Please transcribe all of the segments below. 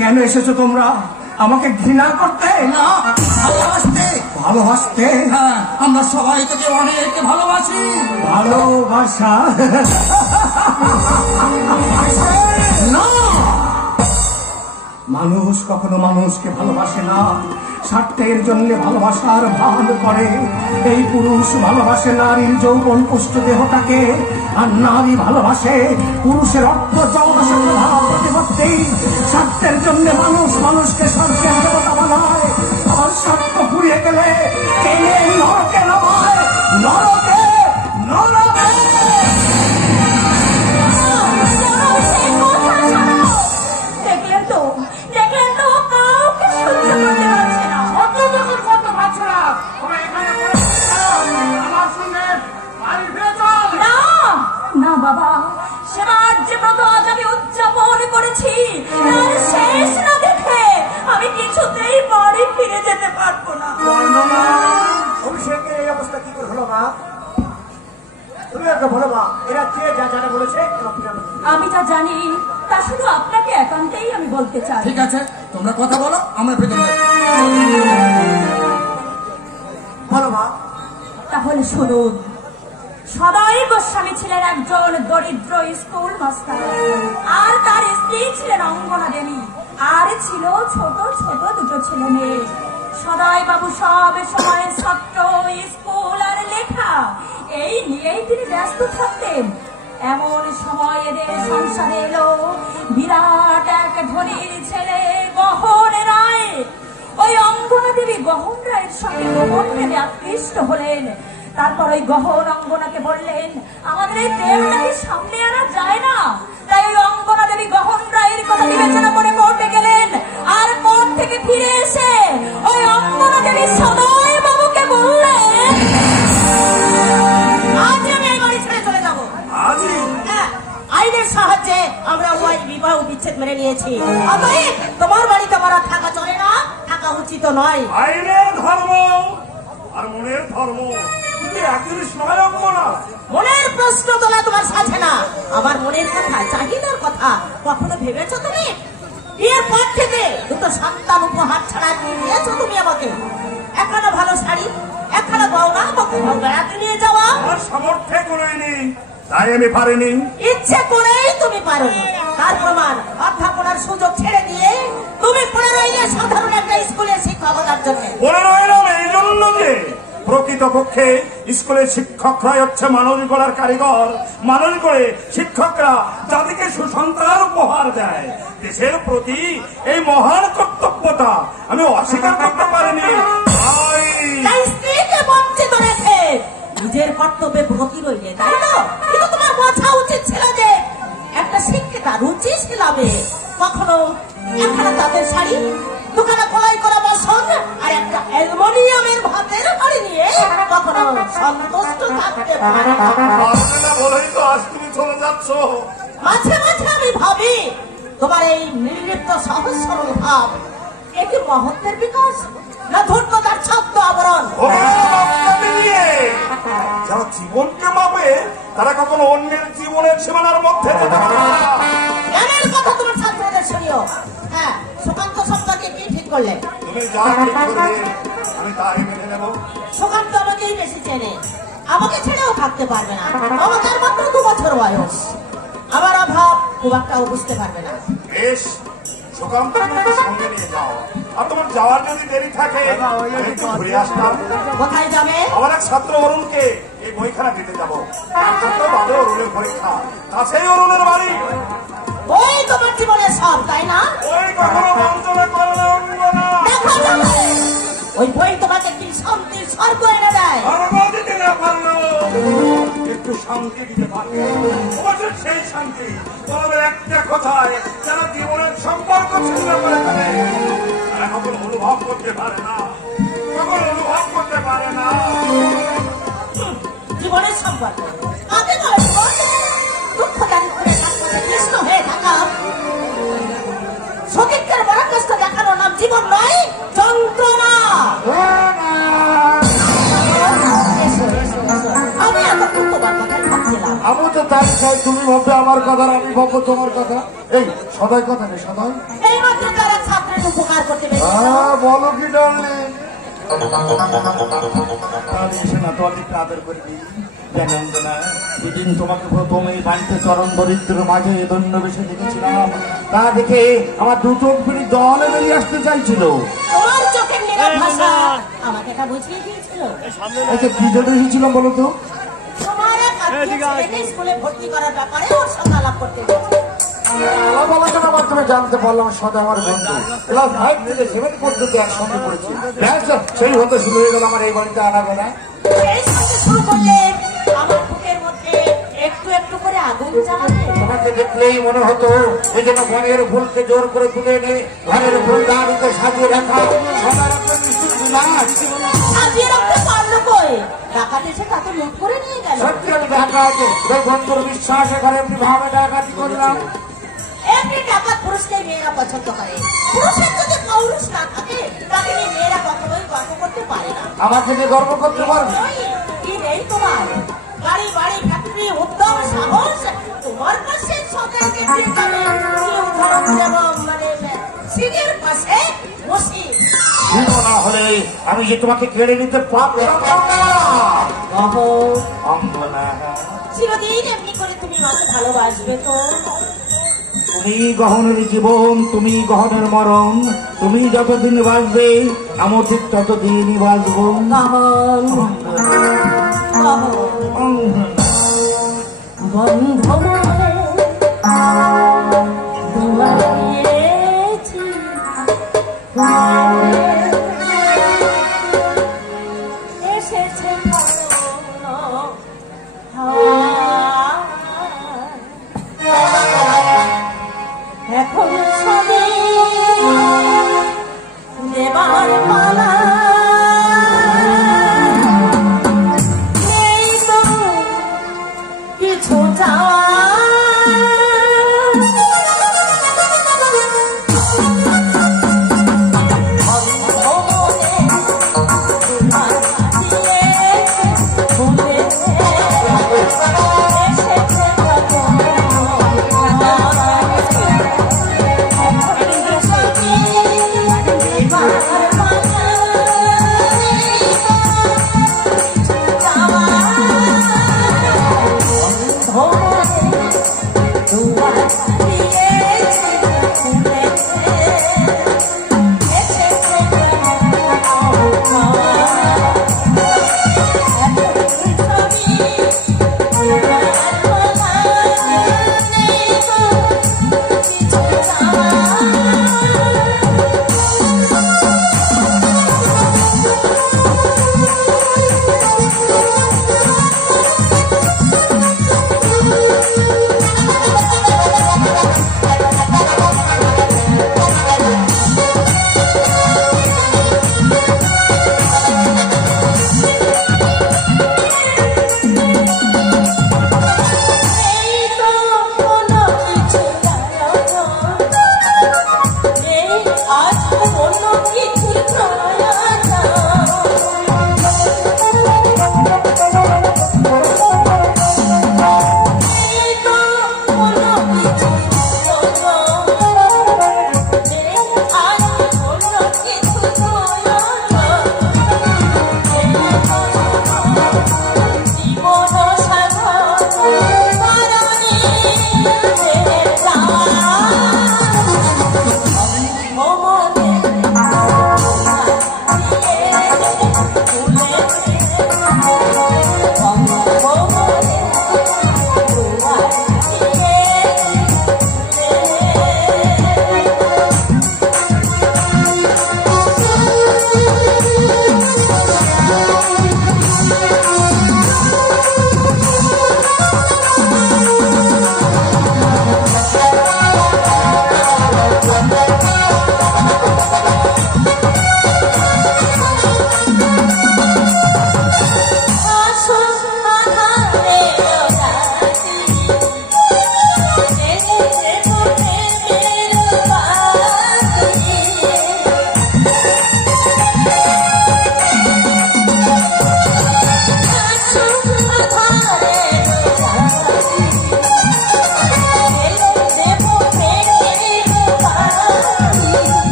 কেন এসেছো তোমরা? আমাকে ঘৃণা করতে না ভালোবাসতে? ভালোবাসতে? হ্যাঁ, আমরা সবাই তোকে অনেক ভালোবাসি। ভালোবাসা না, মানুষ কখনো মানুষকে ভালোবাসে না, স্বার্থের জন্য ভালোবাসার ভান করে। এই পুরুষ ভালোবাসে নারীর যৌবন পুষ্ট দেহটাকে, আর নারী ভালোবাসে পুরুষের অর্থ জনসাধারণ প্রতিপত্তি। স্বার্থের জন্য মানুষ মানুষকে স্বর্গের দেবতা বানায়, আর স্বার্থ ফুরিয়ে গেলে টেনে নরকে নামায়। নরকে নরকে বাবা, সেবার যে ব্রত আজ আমি উদযাপন করেছি, তার শেষ না দেখে আমি কিছুতেই বাড়ি ফিরে যেতে পারবো না। অভিষেকের এই অবস্থা কি করে হলো মা? তুমি একটা বলো মা, এরা কে যা জানে বলেছে? আমি যা জানি তা শুধু আপনাকে একান্তেই আমি বলতে চাই। ঠিক আছে, তোমরা কথা বলো, আমরা ভেতরে বলো মা। তাহলে শুনুন, সদাই গোস্বামী ছিলেন একজন দরিদ্র স্কুল মাস্টার, আর তার স্ত্রী ছিলেন অঙ্গনা দেবী, আর ছিল ছোট ছোট দুটো ছেলে মেয়ে। সদাই বাবু সব সময় ছাত্র, স্কুল আর লেখা এই নিয়েই তিনি ব্যস্ত থাকতেন। এমন সময় এদের সংসারে এলো বিরাট এক ধনীর ছেলে গহন রায়। ওই অঙ্গনা দেবী গহন রায়ের সঙ্গে গোপন প্রেমে আকৃষ্ট হলেন। তারপর ওই গহন অঙ্গনাকে বললেন, আমাদের এই প্রেম নাকি সামনে আনা যায় না। তাই ওই অঙ্গনা দেবী গহন রায়ের কথা বিবেচনা করে কোর্টে গেলেন, আর কোর্ট থেকে ফিরে এসে ওই অঙ্গনা দেবী সদয় বাবুকে বললেন, আজ আমি এই বাড়ি ছেড়ে চলে যাবো। আইনের সাহায্যে আমরা ওই বিবাহ বিচ্ছেদ মেনে নিয়েছি, অতএব তোমার বাড়িতে আমার থাকা চলে না, থাকা উচিত নয়। আইনের ধর্ম আর মনের ধর্ম মনের প্রশ্ন তোলা তোমার সাথে না। আমার মনের কথা, চাহিদার কথা কখনো ভেবেছো তুমি? বিয়ের পর থেকে দুটো সন্তান উপহার ছাড়া দিয়েছো তুমি আমাকে? একখানা ভালো শাড়ি, একখানা গয়না, বেড়াতে নিয়ে যাওয়া আমার সামর্থ্যে কোনোই নেই। তাই আমি পারিনি। ইচ্ছে করেই তুমি পারোনি, তার প্রমাণ অধ্যাপনার সুযোগ ছেড়ে দিয়ে তুমি পড়ে রইলে সাধারণ একটা স্কুলের শিক্ষকতার জন্য। পড়ে রইলাম এই জন্য যে প্রকৃতপক্ষে স্কুলের শিক্ষকরা হচ্ছে মানুষ গড়ার কারিগর। মানুষ গড়ে শিক্ষকরা জাতিকে সুসন্তান উপহার দেয়। দেশের প্রতি এই মহান কর্তব্যটা আমি অস্বীকার করতে পারিনি। তাই স্ত্রীকে বঞ্চিত রেখে নিজের কর্তব্যে ব্রতী রইলে, তাই না? কিন্তু তোমার বোঝা উচিত ছিল যে একটা শিক্ষিতা রুচি ছিলাবে কখনো একখানা তাঁতের শাড়ি, দোকানে কলাই করা বাসন আর একটা অ্যালুমিনিয়ামের ভাতের হাঁড়ি নিয়ে কখনো সন্তুষ্ট থাকতে পারে না। বলেই তো আজ তুমি চলে যাচ্ছ। মাঝে মাঝে আমি ভাবি তোমার এই নির্লিপ্ত সহজ সরল ভাব একটি মহত্বের বিকাশ না ধূর্ততার ছদ্ম আবরণ। যারা জীবনকে মাপে তারা কখনো অন্যের জীবনের সীমানার মধ্যে যেতে পারে না। জ্ঞানের কথা তোমার ছাত্রদের শুনিও। হ্যাঁ, সুকান্ত সম্পর্কে কি ঠিক করলে? তুমি যা ঠিক করবে আমি তাই মেনে নেব। সুকান্ত আমাকেই বেশি চেনে, আমাকে ছেড়েও থাকতে পারবে না। আমাদের মাত্র 2 বছর বয়স, আমার অভাব খুব একটাও বুঝতে পারবে না। বেশ, সুকান্ত সঙ্গে নিয়ে যাও। আর তোমার যাওয়ার যদি দেরি থাকে একটু ঘুরে আসলাম। কোথায় যাবে? আমার এক ছাত্র অরুণকে এই বইখানা দিতে যাবো। বাদে অরুণের পরীক্ষা, কাছেই অরুণের বাড়ি। ওই তোমার জীবনের সব, তাই না? ওই কখনো বঞ্চনা করে না অঙ্গনা। ওই বই তোমাকে কি শান্তির স্বর্গ এনে দেয়? দিতে না পারলো একটু শান্তি দিতে পারবে। সেই শান্তি তোমাদের একটা কথায় যারা জীবনের সম্পর্ক ছিন্ন করে ফেলে তারা কখনো অনুভব করতে পারে না, কখনো অনুভব করতে পারে না। জীবনের সম্পর্ক আমি দুঃখ দারিদ্রের কাছে কৃষ্ণ হয়ে থাকা সতীর্থের বড় কষ্ট দেখানো নাম জীবন নয়, যন্ত্রণা। আমি এতক্ষণ তোমার কথাই ভাবছিলাম। আমি তো তাই চাই, তুমি ভাববে আমার কথা, আমি ভাববো তোমার কথা। এই সদাই কথা নেই, সদাই এই মাত্র তারা ছাত্রের উপকার করতে পেরেছে। বলো কি ডার্লিং? এসে না তো অনেকটা আদর করবি। যেদিন তোমাকে প্রথম এই বাড়িতে চরণ দরিদ্র মাঝে দৈন্য বেশে দেখেছিলাম, তা দেখে আমার 2 চোখ ফিরি দলে বেরিয়ে আসতে চাইছিল। তোমার চোখের নীরব ভাষা আমাকে এটা বুঝিয়ে দিয়েছিল। আচ্ছা, কি জন্য এসেছিলাম বলো তো? তোমার এক আত্মীয়কে স্কুলে ভর্তি করার ব্যাপারে ওর সঙ্গে আলাপ করতে গেছি। আলাপ আলোচনার মাধ্যমে জানতে পারলাম সদা আমার বন্ধু। ক্লাস 5 থেকে 7 পর্যন্ত একসঙ্গে পড়েছি। সেই হতে শুরু হয়ে গেল আমার এই বাড়িতে আনাগোনা। সেই সঙ্গে শুরু করলে আমার বুকের মধ্যে একটু একটু করে আগুন জ্বালাবে। তোমাকে দেখলেই মনে হতো এই জন্য বনের ফুলকে জোর করে তুলে এনে ঘরের ফুল দাঁড়িতে সাজিয়ে রাখা সবার একটা নিশ্চিত বিলাস। সাজিয়ে রাখতে পারলো কই? ডাকাত এসে তাকে লুট করে নিয়ে গেল। সত্যি আমি ঢাকা আছে বন্ধুর বিশ্বাসে ঘরে এমনি ভাবে ডাকাতি করলাম। এমনি ডাকাত পুরুষকে মেয়েরা পছন্দ করে। পুরুষের যদি পৌরুষ না থাকে তাকে নিয়ে মেয়েরা কখনোই গর্ব করতে পারে না। আমাকে নিয়ে গর্ব করতে পারবে? কি নেই তোমার? গাড়ি বাড়ি ফ্যাক্টরি উদ্যম সাহস তোমার পাশে সরকারকে দিয়ে যাবে। কি উদাহরণ দেব? মানে সিঁড়ির পাশে বসি। না হলে আমি যে তোমাকে কেড়ে নিতে পারতাম না। চিরদিন এমনি করে তুমি মাকে ভালোবাসবে তো? তুমি গহনের জীবন, তুমি গহনের মরণ। তুমি যতদিন বাঁচবে আমি ঠিক ততদিনই বাঁচবো। বন্ধ এসেছে এখন সবে দেবার পালা। নেই তো কিছু চাওয়া।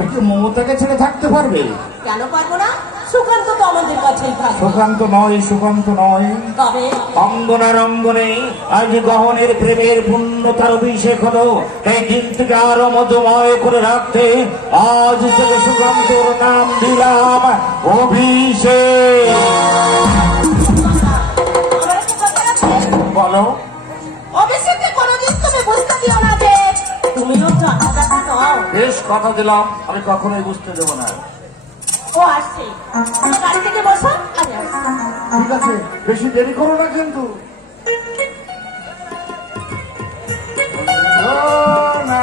তুমি কি মমতাকে ছেড়ে থাকতে পারবে? কেন পারবো না? সুকান্ত তো আমাদের কাছেই থাকবে। সুকান্ত নয়, সুকান্ত নয়, তবে অঙ্গনার অঙ্গনে আজ গহনের প্রেমের পূর্ণতার অভিষেক হলো। এই দিনটিকে আরো মধুময় করে রাখতে আজ থেকে সুকান্তর নাম দিলাম অভিষেক। বলো। অভিষেককে কোনোদিন তুমি বুঝতে দিও না যে তুমিও জন্মদাতা নও। বেশ, কথা দিলাম, আমি কখনোই বুঝতে দেবো না। ও আসছে, গাড়ি থেকে বসো, আমি আসছি। ঠিক আছে, বেশি দেরি করো না কিন্তু। না,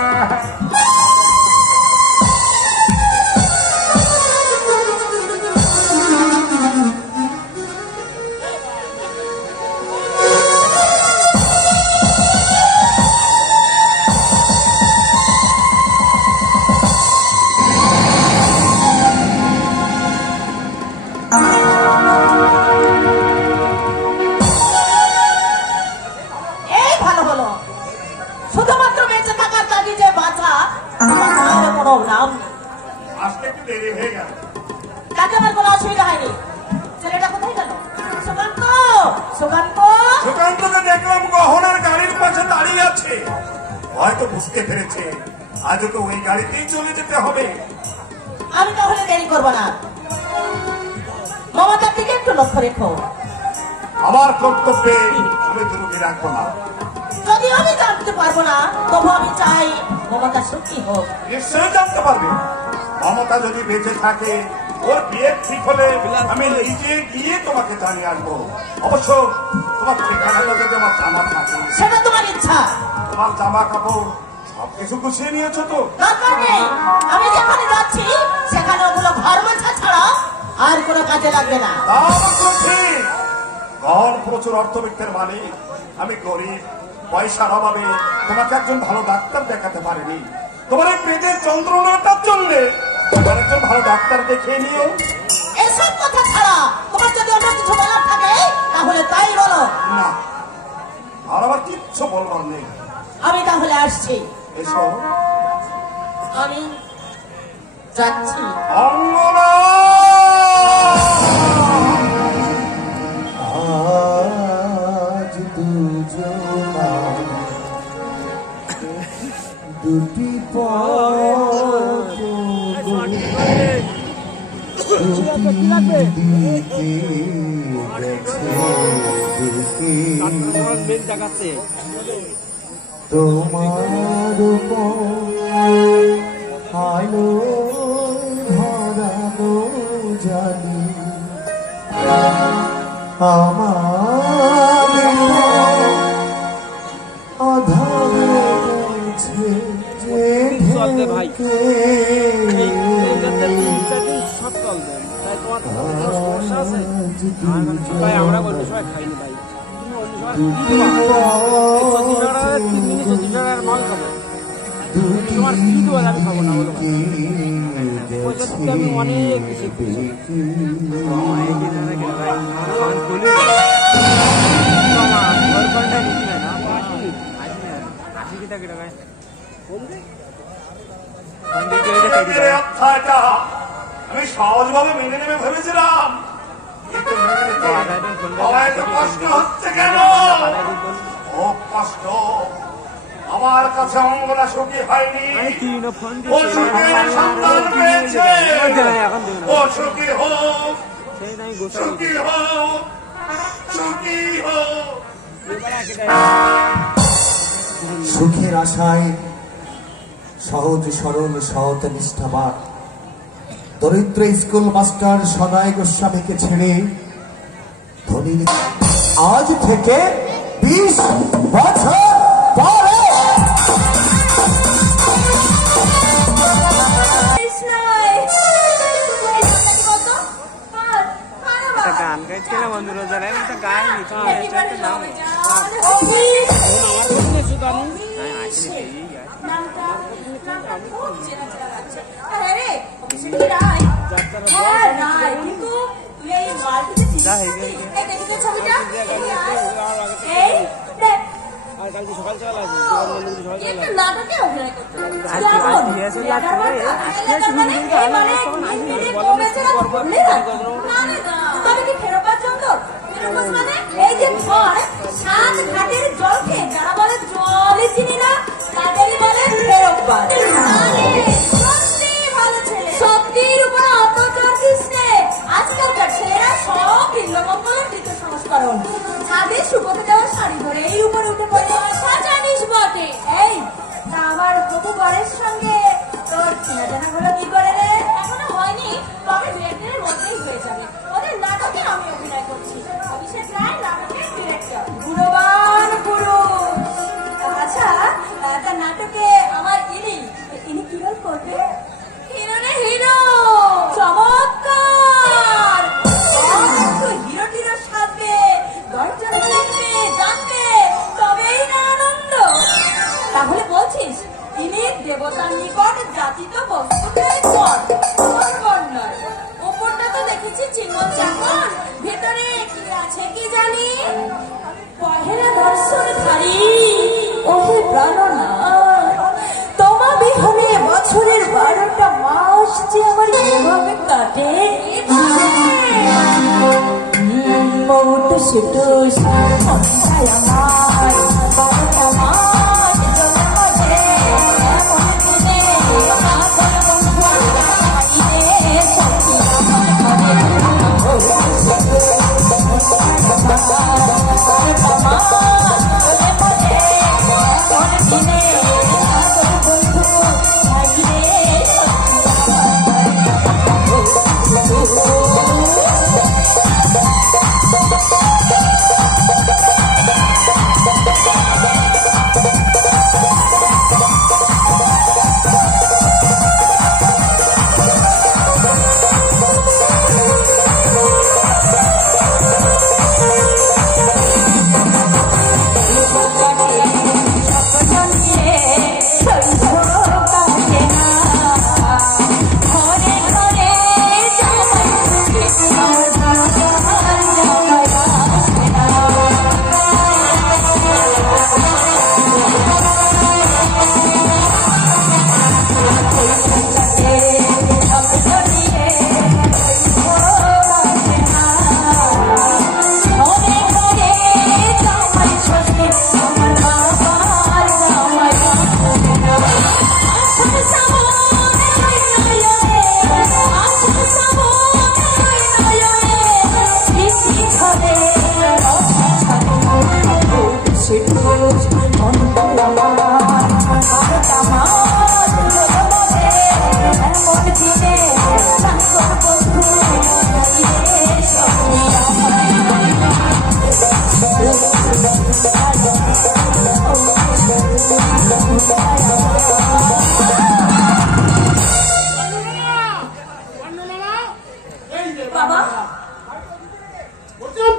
এই ভালো হলো। শুধুমাত্র বেঁচে থাকার তাগি যে বাঁচা, বাঁচার কোনো নাম নেই। আজকে একটু দেরি হয়ে গেল। তাতে আমার কোনো অসুবিধা হয়নি। ছেলেটা কোথায় গেল? সুকান্ত, সুকান্ত। সুকান্তকে দেখলাম গহনার গাড়ির পাশে দাঁড়িয়ে আছে। হয়তো বুঝতে পেরেছে আজ ওকে ওই গাড়িতেই চলে যেতে হবে। আমি তাহলে দেরি করবো না। মমতার দিকে একটু লক্ষ্য রেখো। আমার কর্তব্যে আমি ত্রুটি রাখবো না। যদি আমি জানতে পারবো না, তবু আমি চাই মমতা সুখী হোক। নিশ্চয়ই জানতে পারবে। মমতা যদি বেঁচে থাকে, ওর বিয়ে ঠিক হলে আমি নিজে গিয়ে তোমাকে জানিয়ে আসবো। অবশ্য তোমার ঠিকানাটা যদি আমার জামা থাকে। সেটা তোমার ইচ্ছা। তোমার জামা কাপড় সবকিছু গুছিয়ে নিয়েছো তো? দরকার নেই। আমি যেখানে যাচ্ছি সেখানে ওগুলো ঘর মোছা ছাড়া আর কোনো কাজে লাগবে না। তা অবশ্য ঠিক। গহন প্রচুর অর্থবিত্তের মালিক। আমি গরিব, পয়সার অভাবে তোমাকে একজন ভালো ডাক্তার দেখাতে পারিনি। তোমার এই পেটের যন্ত্রণাটার জন্য তোমার একজন ভালো ডাক্তার দেখিয়ে নিও। এসব কথা ছাড়া তোমার যদি অন্য কিছু বলার থাকে তাহলে তাই বলো। না, আর আবার কিচ্ছু বলবার নেই। আমি তাহলে আসছি। এসো। আমি যাচ্ছি। অঙ্গনা! আজ দুজনা দুটি তোমার আলো ভরানো জানি আমার আধারে গেছে যে ঢেকে ভাই আমরা অন্য সময় খাইনি ভাই, মাল খাবো, তোমার কি দেবো আমি খাবো না, বলো আমি অনেক কিছু আমি সহজভাবে মেনে নেবে ভেবেছিলাম, কিন্তু মেনে নিতে আমার এত কষ্ট হচ্ছে কেন? খুব কষ্ট। আমার কাছে অঙ্গনা সুখী হয়নি, ও সুখের সন্তান পেয়েছে। ও সুখী হোক, সুখী হোক, সুখী হোক। সুখের আশায় সহজ সরল সৎ নিষ্ঠাবান দরিদ্র স্কুল মাস্টার সদয় গোস্বামীকে ছেড়ে ধনী আজ থেকে 20 বছর পরে গান গাইছিল বন্ধুরা, জানেন একটা গায়নি নাম আর কালকে সকাল সকাল আসবে বিমানবন্দর সকাল সকাল একটা নাটকে অভিনয় করতে হবে। আজকে কেমন? রিহার্সাল লেখার লাগছে বাচ্চা, আজকে লেখার শুরু মানে থেকে এই আলো মানে তখন আসবে নিজেদের বলো কমেছে না, বললে না? না, না, তবে কি ফেরত চন্দ্র? ফেরত মানে এই যে ধর সাত ঘাটের জল খেয়ে যারা বলে জলই চিনি না তাদেরই বলে ফেরত বাদ। সত্যি ভালো ছেলে, সত্যির উপর অত্যাচার কৃষ্ণে আজকালকার ছেলেরা সব ভিন্নমঙ্গলের দ্বিতীয় সংস্করণ। ছাদে শুকোতে দেওয়া শাড়ি ধরে এই উপরে উঠে পড়ে কথা জানিস বটে। এই তা আমার হবু বরের সঙ্গে তোর চেনা জানা হলো কি করে রে? এখনো হয়নি, তবে দু একদিনের মধ্যেই হয়ে যাবে। ওদের নাটকে আমি অভিনয় করছি। অভিষেক রায় নাটকের ডিরেক্টর, গুণবান পুরুষ। আচ্ছা, তার নাটকে আমার ইনি কি রোল করবে? হিরো রে হিরো, চমৎকার। একটু হিরো টিরো সাজবে, দশজন কিনবে জানবে, তবেই না আনন্দ। তাহলে বলছিস ইনি দেবতার নিকট জাতিত বস্তুদের পর নয়। ওপরটা তো দেখেছি চিকন চাকন, ভেতরে কি আছে কি জানি। পহেলা দর্শনধারী ওহে প্রাণনাথ, তোমা বিহনে বছরের 12টা মাস যে আমার কিভাবে কাটে। মৌট সেটুস অন্যায় আমার বারোটা মাস জন্মে এমন দিনে না করে বন্ধু আইনে সত্যি আমার ঘরে মৌট সেটুস অন্যায় আমার বারোটা মাস জন্মে এমন দিনে না করে বন্ধু আইনে সত্যি আমার বাবা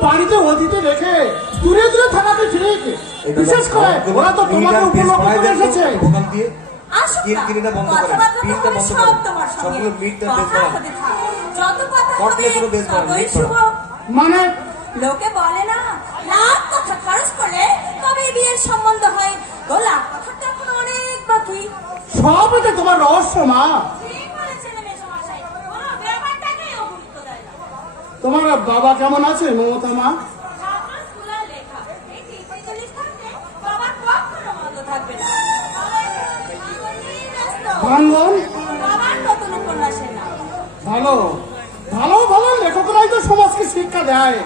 বাড়িতে অতীতে রেখে দূরে দূরে থাকাতে ঠিক, বিশেষ করে ওরা তো তোমাকে উপলক্ষ করে এসেছে। ভোগাল দিয়ে আসুক না, কিনকিনিটা বন্ধ করেন, কথাবার্তা পিনটা বলবে বন্ধ সব করেন, তোমার সঙ্গে। সবগুলো মিটটা বের কথা করেন। হতে থাক। যত কথা কটলে হবে, শুধু বের করেন, ততই মিট করেন। শুভ। মানে লোকে বলে না লাখ কথা খরচ করলে তবে বিয়ের সম্বন্ধ হয়। তো লাখ কথা তো এখন অনেক বাকি। সব এটা তোমার রহস্য মা। ঠিক বলেছেন মেসোমশাই, কোনো ব্যাপারটাকেই ও গুরুত্ব দেয় না। তোমার বাবা কেমন আছে মমতা মা? ছাত্র স্কুলের লেখা এই 30-40 থাকতে বাবার কখনো মন্দ থাকবে না। ব্যস্ত। ভাঙ্গন বাবার নতুন উপন্যাসের নাম। ভালো ভালো ভালো লেখকরাই তো সমাজকে শিক্ষা দেয়।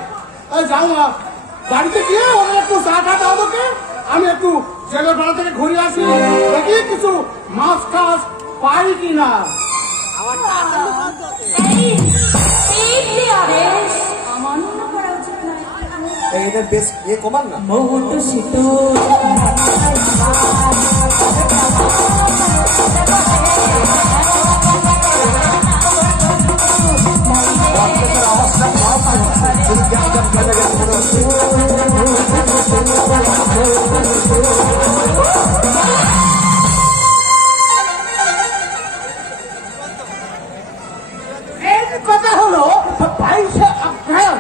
এই যাও মা, বাড়িতে গিয়ে ওদের একটু চা টা দাও তোকে, আমি একটু জেলের পাড়া থেকে ঘুরে আসি, দেখি কিছু মাছ টাছ পাই কিনা। এই তীব্র আবেশ অমান্য করা উচিত নয়। এটা বেশ কমান না। মৌট সিটু কথা হলো 22শে অগ্রহায়ণ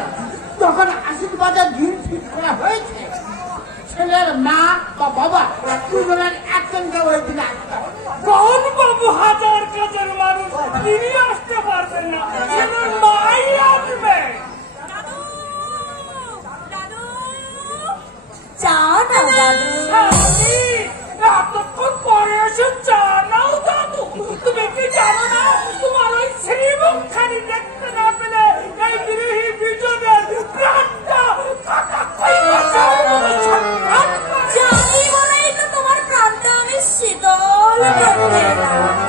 তখন আশীর্বাদের দিন ঠিক করা হয়েছে। ছেলের মা বা দুজনের একজনকে ওই দিন আসতে হবে। কোন বাবু হাজার কাজের মানুষ, তিনি আসতে পারবেন না, সেদিন মাই আসবে। দাদু দাদু চা নাও দাদু। স্বামী, এতক্ষণ পরে এসে চা নাও দাদু। তুমি কি জানো না, তোমার ওই শ্রীমুখখানি দেখতে না পেলে এই গৃহী দুজনের প্রাণটা কাটাকাটি বাঁচার মতো ছটফট করে। জানি বলেই তো তোমার প্রাণটা আমি শীতল করতে এলাম।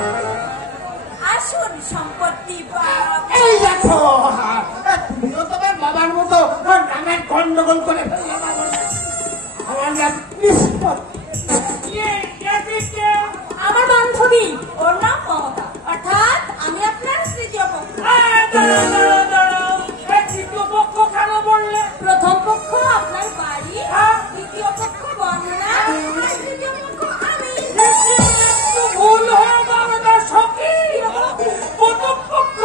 আসুন সম্পত্তি বাপ। এই দেখো, তুমিও তোমার বাবার মতো নামের গন্ডগোল করে ফেললে বাবা। আমার নাম নিষ্পত্তি। এদিকে আমার বান্ধবী, ওর নাম মমতা, অর্থাৎ আমি আপনার তৃতীয় পক্ষ। দাঁড়াও, এই তৃতীয় পক্ষ কেন বললে? প্রথম পক্ষ আপনার বাড়ি, দ্বিতীয় পক্ষ বর্ণনা, আর তৃতীয় পক্ষ আমি। একটু ভুল হয়ে যাবে না সখী। প্রথম পক্ষ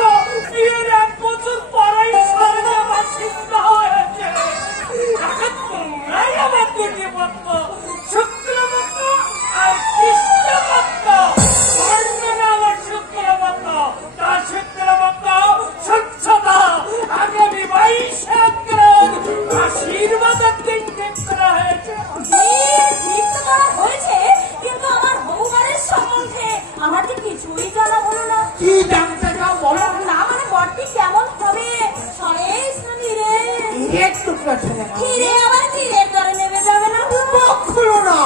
বিয়ের 1 বছর পরেই স্বর্গে বাসিন্দা হয়েছে। এখন তোমরাই আমার দ্বিতীয় পক্ষ, শুক্রপক্ষ আর কৃষ্ণপক্ষ। বর্ণনা আমার শুক্রপক্ষ, তার শুক্রপক্ষ স্বচ্ছতা। আগামী 22 অগ্রহায়ণ আশীর্বাদের দিন ঠিক করা হয়েছে। ঠিক তো করা হয়েছে, কিন্তু আমার বউবারের সম্বন্ধে আমার যে কিছুই জানা হলো না। কি জানতে চাও বলো? না মানে বরটি কেমন হবে? সরে শুনি রে। একটু ছেলে ধীরে আবার ধীরে করে নেমে যাবে না। কখনো না।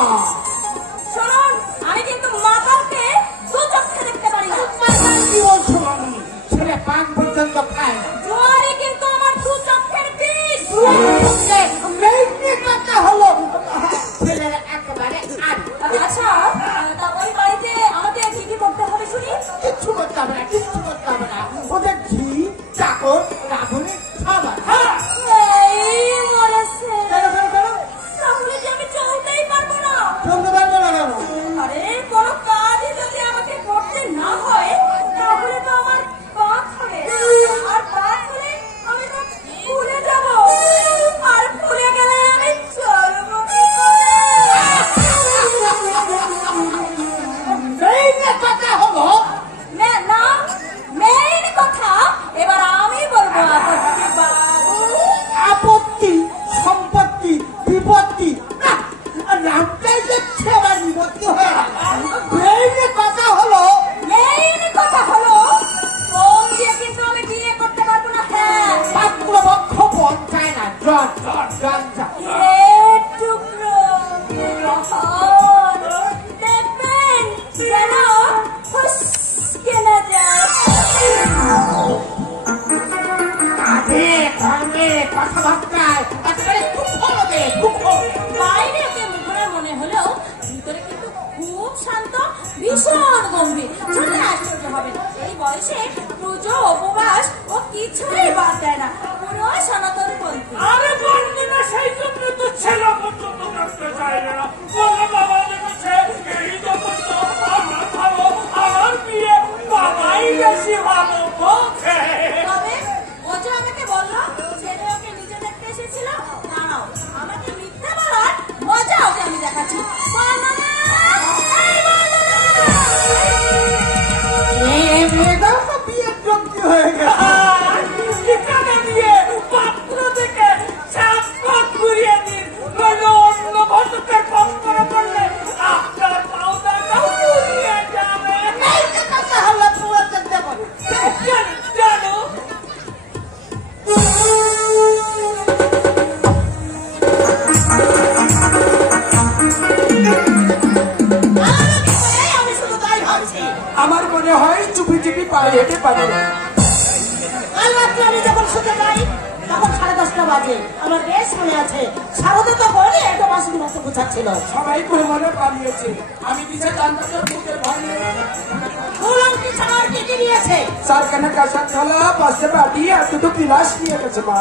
শুনুন, আমি কিন্তু মাতাকে দু চোখে দেখতে পারি না। কি বলছো আমি? ছেলে পান পর্যন্ত খায় না। জোয়ারে কিন্তু আমার দু চোখের বিষ। মেয়ে কথা হলো ছেলের একেবারে আড়ি। আচ্ছা, তা ওই বাড়িতে আমাকে কি কি করতে হবে শুনি? কিচ্ছু করতে হবে না, কিচ্ছু করতে হবে না। ওদের ঘি, চাকর, রাঁধুনি, খাবার। হ্যাঁ, এই মরেছে। কেন কেন কেন? তাহলে যে আমি চলতেই পারবো না। চলতে পারবে না কেন? আরে কোনো কাজই যদি আমাকে করতে না হয়, তাহলে তো আমার পাপ হবে। আর পাপ হলে আমি তো ভুলে যাব। আর ভুলে গেলে আমি চলবো কি করে? মেয়ে কথা হলো না, মেইন কথা এবার আমি বলবো। আপত্তি বাবু। আপত্তি, সম্পত্তি, বিপত্তি। না, নামটাই দেখছে আবার বিপত্তি হয়ে গেল। মেয়ে কথা হলো মেইন কথা হলো, কম দিয়ে কিন্তু আমি বিয়ে করতে পারবো না। হ্যাঁ, পাত্রপক্ষ পঞ্চায় না, জন জন জন জন। টুকরো দেখবেন যেন ফুসকে না যায়। কাজে কর্মে কথাবার্তায় একেবারে কুফলবে, কুফল। বাইরে ওকে মুখরা মনে হলেও ভিতরে কিন্তু খুব শান্ত, ভীষণ গম্ভীর। শুনলে আশ্চর্য হবে, এই বয়সে পুজো উপবাস ও কিছুই বাদ দেয় না, পুরো সনাতন পন্থী। আরে বর্ণনা সেই জন্য তো ছেলে পর্যন্ত দেখতে চাইলে না। বলে বাবা দেখেছে, এই যখন তো আমার ভালো, আমার বিয়ে বাবাই বেশি ভালো বলছে। তবে ও যে আমাকে বললো ছেলে ওকে নিজে দেখতে এসেছিল। দাঁড়াও, আমাকে মিথ্যা বলার মজা ওকে আমি দেখাচ্ছি। বর্ণনা, এই বর্ণনা। মেয়েটাও তো বিয়ের যোগ্য হয়ে গেছে। ঠিকানা দিয়ে পাত্র থেকে চাপট ঘুরিয়ে দিন, নইলে অন্য ভটকের পক্ষরে পড়লে আপনার পাওদাটাও ঘুরিয়ে যাবে। মেয়ে কথা হলো পুরো দেখতে পারে। জানো আমি শুধু তাই ভাবছি। আমার মনে হয় চুপি চুপি পায়ে হেঁটে পারে। কাল রাত্রে আমি যখন শুতে যাই তখন 10:30 বাজে। আমার বেশ মনে আছে, শারদে তো বলে একটা মাসের মতো বুঝাচ্ছিল। সবাই প্রমাণে পালিয়েছে। আমি পিছে জানতাম বুকের ভয়ে। দুলঙ্কি ছাড়ার টিটি নিয়েছে। চারখানা কাঁসার থালা, পাশে বাটি আর দুটো গিলাস নিয়ে গেছে মা।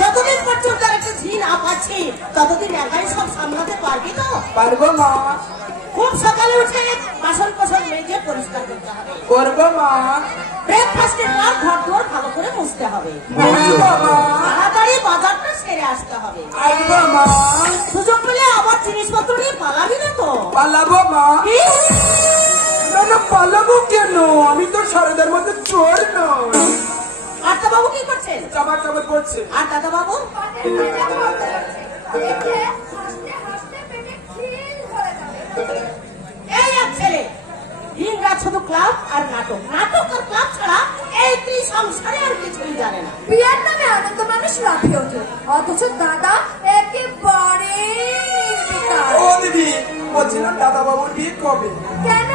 যতদিন পর্যন্ত আর একটু ঘি না পাচ্ছি ততদিন একাই সব সামলাতে পারবি তো? পারবো মা। খুব সকালে উঠে বাসন কোসন মেজে পরিষ্কার করতে হবে। করবো মা। ব্রেকফাস্টের পর ঘর দুয়ার ভালো করে মুছতে হবে। তাড়াতাড়ি বাজারটা সেরে আসতে হবে। আসবো মা। সুযোগ পেলে আবার জিনিসপত্র নিয়ে পালাবি না তো? পালাবো মা। না পালাবো কেন? আমি তো সারদার মধ্যে চোর নই। আত্মা বাবু কি করছেন? জামা কাপড় পরছে। আর দাদা বাবু? এই এক ছেলে দিনরাত শুধু ক্লাব আর নাটক, নাটক আর ক্লাব ছাড়া এই সংসারে আর কিছুই জানে না। বিয়ের নামে আনন্দ মানুষ লাফিয়ে ওঠে, অথচ দাদা একেবারে নির্বিকার। ও দিদি, বলছিলাম দাদা বাবুর বিয়ে কবে? কেন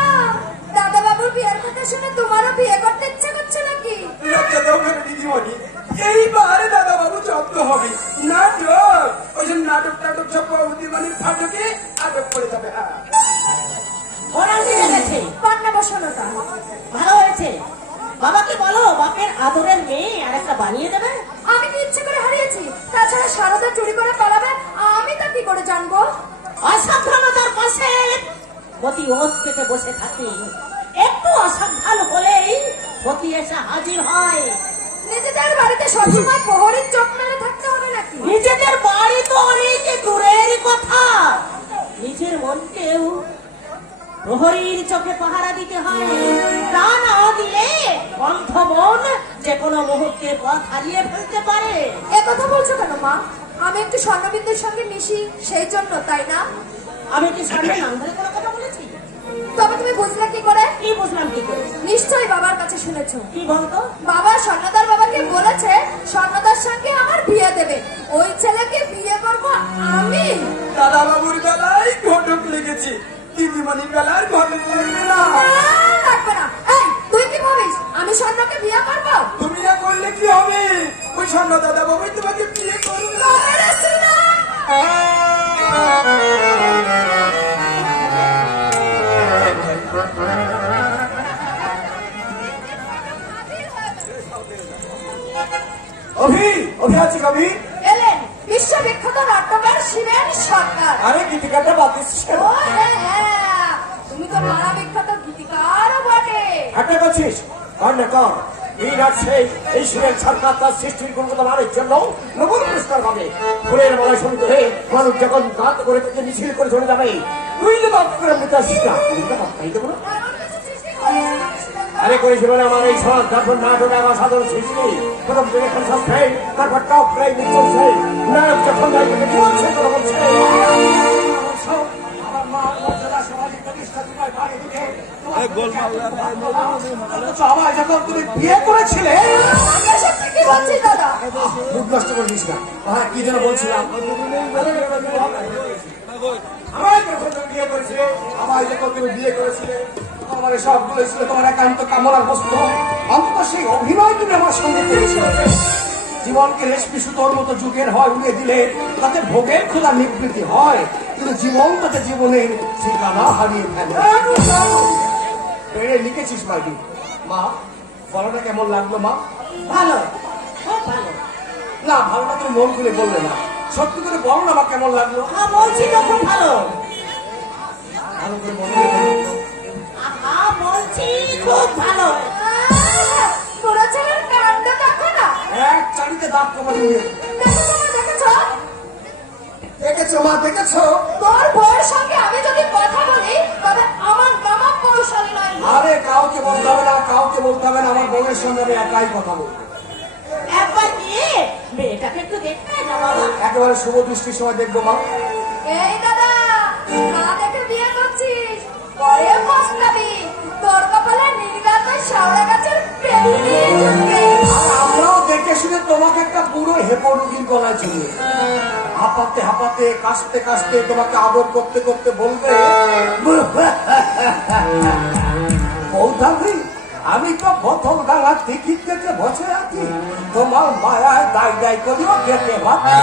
দাদা বাবুর বিয়ের কথা শুনে তোমারও বিয়ে করতে ইচ্ছে করছে নাকি? লজ্জা দাও কেন দিদিমণি? এইবারে দাদা বাবু জব্দ হবে। নাটক, ওই যে নাটক টাটক সব দিদিমণির ফাটকে আটক করে যাবে। হ্যাঁ, ওরা মিলে গেছে। পান্না বসানোটা ভালো হয়েছে। বাবাকে বলো বাপের আদরের মেয়ে আর একটা বানিয়ে দেবে। আমি কি ইচ্ছে করে হারিয়েছি? তাছাড়া সারদা চুরি করে পালাবে, আমি তা কি করে জানবো? অসাবধানতার পাশে পতি ওত পেতে বসে থাকে। একটু অসাবধান হলেই পতি এসে হাজির হয়। নিজেদের বাড়িতে সবসময় প্রহরীর চোখ মেলে থাকতে হবে নাকি? নিজেদের বাড়ি তো অনেক দূরের কথা, নিজের মনকেও প্রহরীর চোখে পাহারা দিতে হয়। তা না দিলে অন্ধ মন যে কোনো মুহূর্তে পথ হারিয়ে ফেলতে পারে। এ কথা বলছো কেন মা? আমি একটু স্বর্ণবিন্দুর সঙ্গে মিশি সেই জন্য, তাই না? আমি কি সামনে নাম ধরে কোনো কথা বলেছি? তবে তুমি বুঝলে কি করে? কি বুঝলাম কি করে? নিশ্চয়ই বাবার কাছে শুনেছো। কি বলতো? বাবা স্বর্ণদার বাবাকে বলেছে স্বর্ণদার সঙ্গে আমার বিয়ে দেবে, ওই ছেলেকে বিয়ে করবো আমি। দাদা বাবুর বেলায় ঘটক লেগেছে, দিদিমণির বেলায় ঘটক লাগবে না। লাগবে না। এই তুই কি ভাবিস আমি স্বর্ণকে বিয়ে করবো? তুমি না করলে কি হবে? ওই স্বর্ণ দাদা বাবুই তোমাকে বিয়ে করবে। অভি, অভি আছে কবি? এলেন বিশ্ববিখ্যাত নাট্যকার শিবেন সরকার। আরে গীতিকারটা বাদ দিচ্ছিস কেন? ও হ্যাঁ, তুমি তো পাড়া বিখ্যাত গীতিকারও বটে। একটা করছিস কর না কর। এই রাত সেই এই শিবের সরকার তার সৃষ্টির গুণগত মানের জন্য নোবেল পুরস্কার পাবে। ফুলের মালা শুনতে হয়ে মানুষ যখন গাত করে থেকে মিছিল করে চলে যাবে, তুই তো বাপ করে মৃত আসিস না। তাই দেবো না? এমন কিছু সৃষ্টি করেছেন শিবেন দা। আরে করেছি বলে আমার এই সমাজ তারপর নাটক আমার সাধারণ সৃষ্টি প্রথম থেকে কনসার্ট ফ্রেন্ড, তারপর টপ ফ্রেন্ড নিচল ফ্রেন্ড, নায়ক যখন নায়িকাকে বলছে তোরা বলছে আমার মা মর্যাদা সামাজিক প্রতিষ্ঠা তোমায় ভাগে দিতে আমার যখন তুমি বিয়ে করেছিলে। আমি সত্যি কি বলছি দাদা? মুখ নষ্ট করে দিস না। কি যেন বলছিলাম? আমার যখন তুমি বিয়ে করেছিলে, আমার যখন তুমি বিয়ে করেছিলে, আমার সবগুলো ছিল তোমার একান্ত কামনার বস্তু। অন্তত সেই অভিনয় তুমি আমার সঙ্গে করেছিলে। জীবনকে রেশমি সুতোর মতো যুগের হয় উড়িয়ে দিলে তাতে ভোগের খোলা নিবৃত্তি হয়, কিন্তু জীবন তাতে জীবনের ঠিকানা হারিয়ে ফেলে। পেড়ে লিখেছিস মাইকি। মা বলাটা কেমন লাগলো মা? ভালো, খুব ভালো। না ভালোটা তুমি মন খুলে বললে না, সত্যি করে বলো না মা কেমন লাগলো? হ্যাঁ বলছি তো খুব ভালো। ভালো করে মনে করে বলছি খুব ভালো। পুরো ছেলের কাণ্ড দেখো না। এক চারিতে দাঁত কমা দিয়ে দেখো তোমরা দেখেছো? দেখেছো মা, দেখেছো? তোর বউয়ের সঙ্গে আমি যদি কথা বলি তবে আমার মামা কৌশলী নয়। আরে কাউকে বলতে হবে না, কাউকে বলতে হবে না, আমার বোনের সঙ্গে আমি একাই কথা বলবো। একবার গিয়ে মেয়েটাকে একটু দেখতে না বাবা? একেবারে শুভ দৃষ্টির সময় দেখবো মা। এই দাদা, না দেখে বিয়ে করছিস, পরে পস্তাবি। তোর কপালে নির্গাত শাওড়া গাছের পেঁপে জুটবে। আর আমরাও দেখে শুনে তোমাকে একটা পুরো হেপো রুগীর গলায় চলে হাঁপাতে হাঁপাতে কাশতে কাশতে তোমাকে আদর করতে করতে বলবে, বৌধাবি আমি তো বোতল ডাঙার টিকিট কেটে বসে আছি, তোমার মায়ায় দায় দায় করিও যেতে পারছি।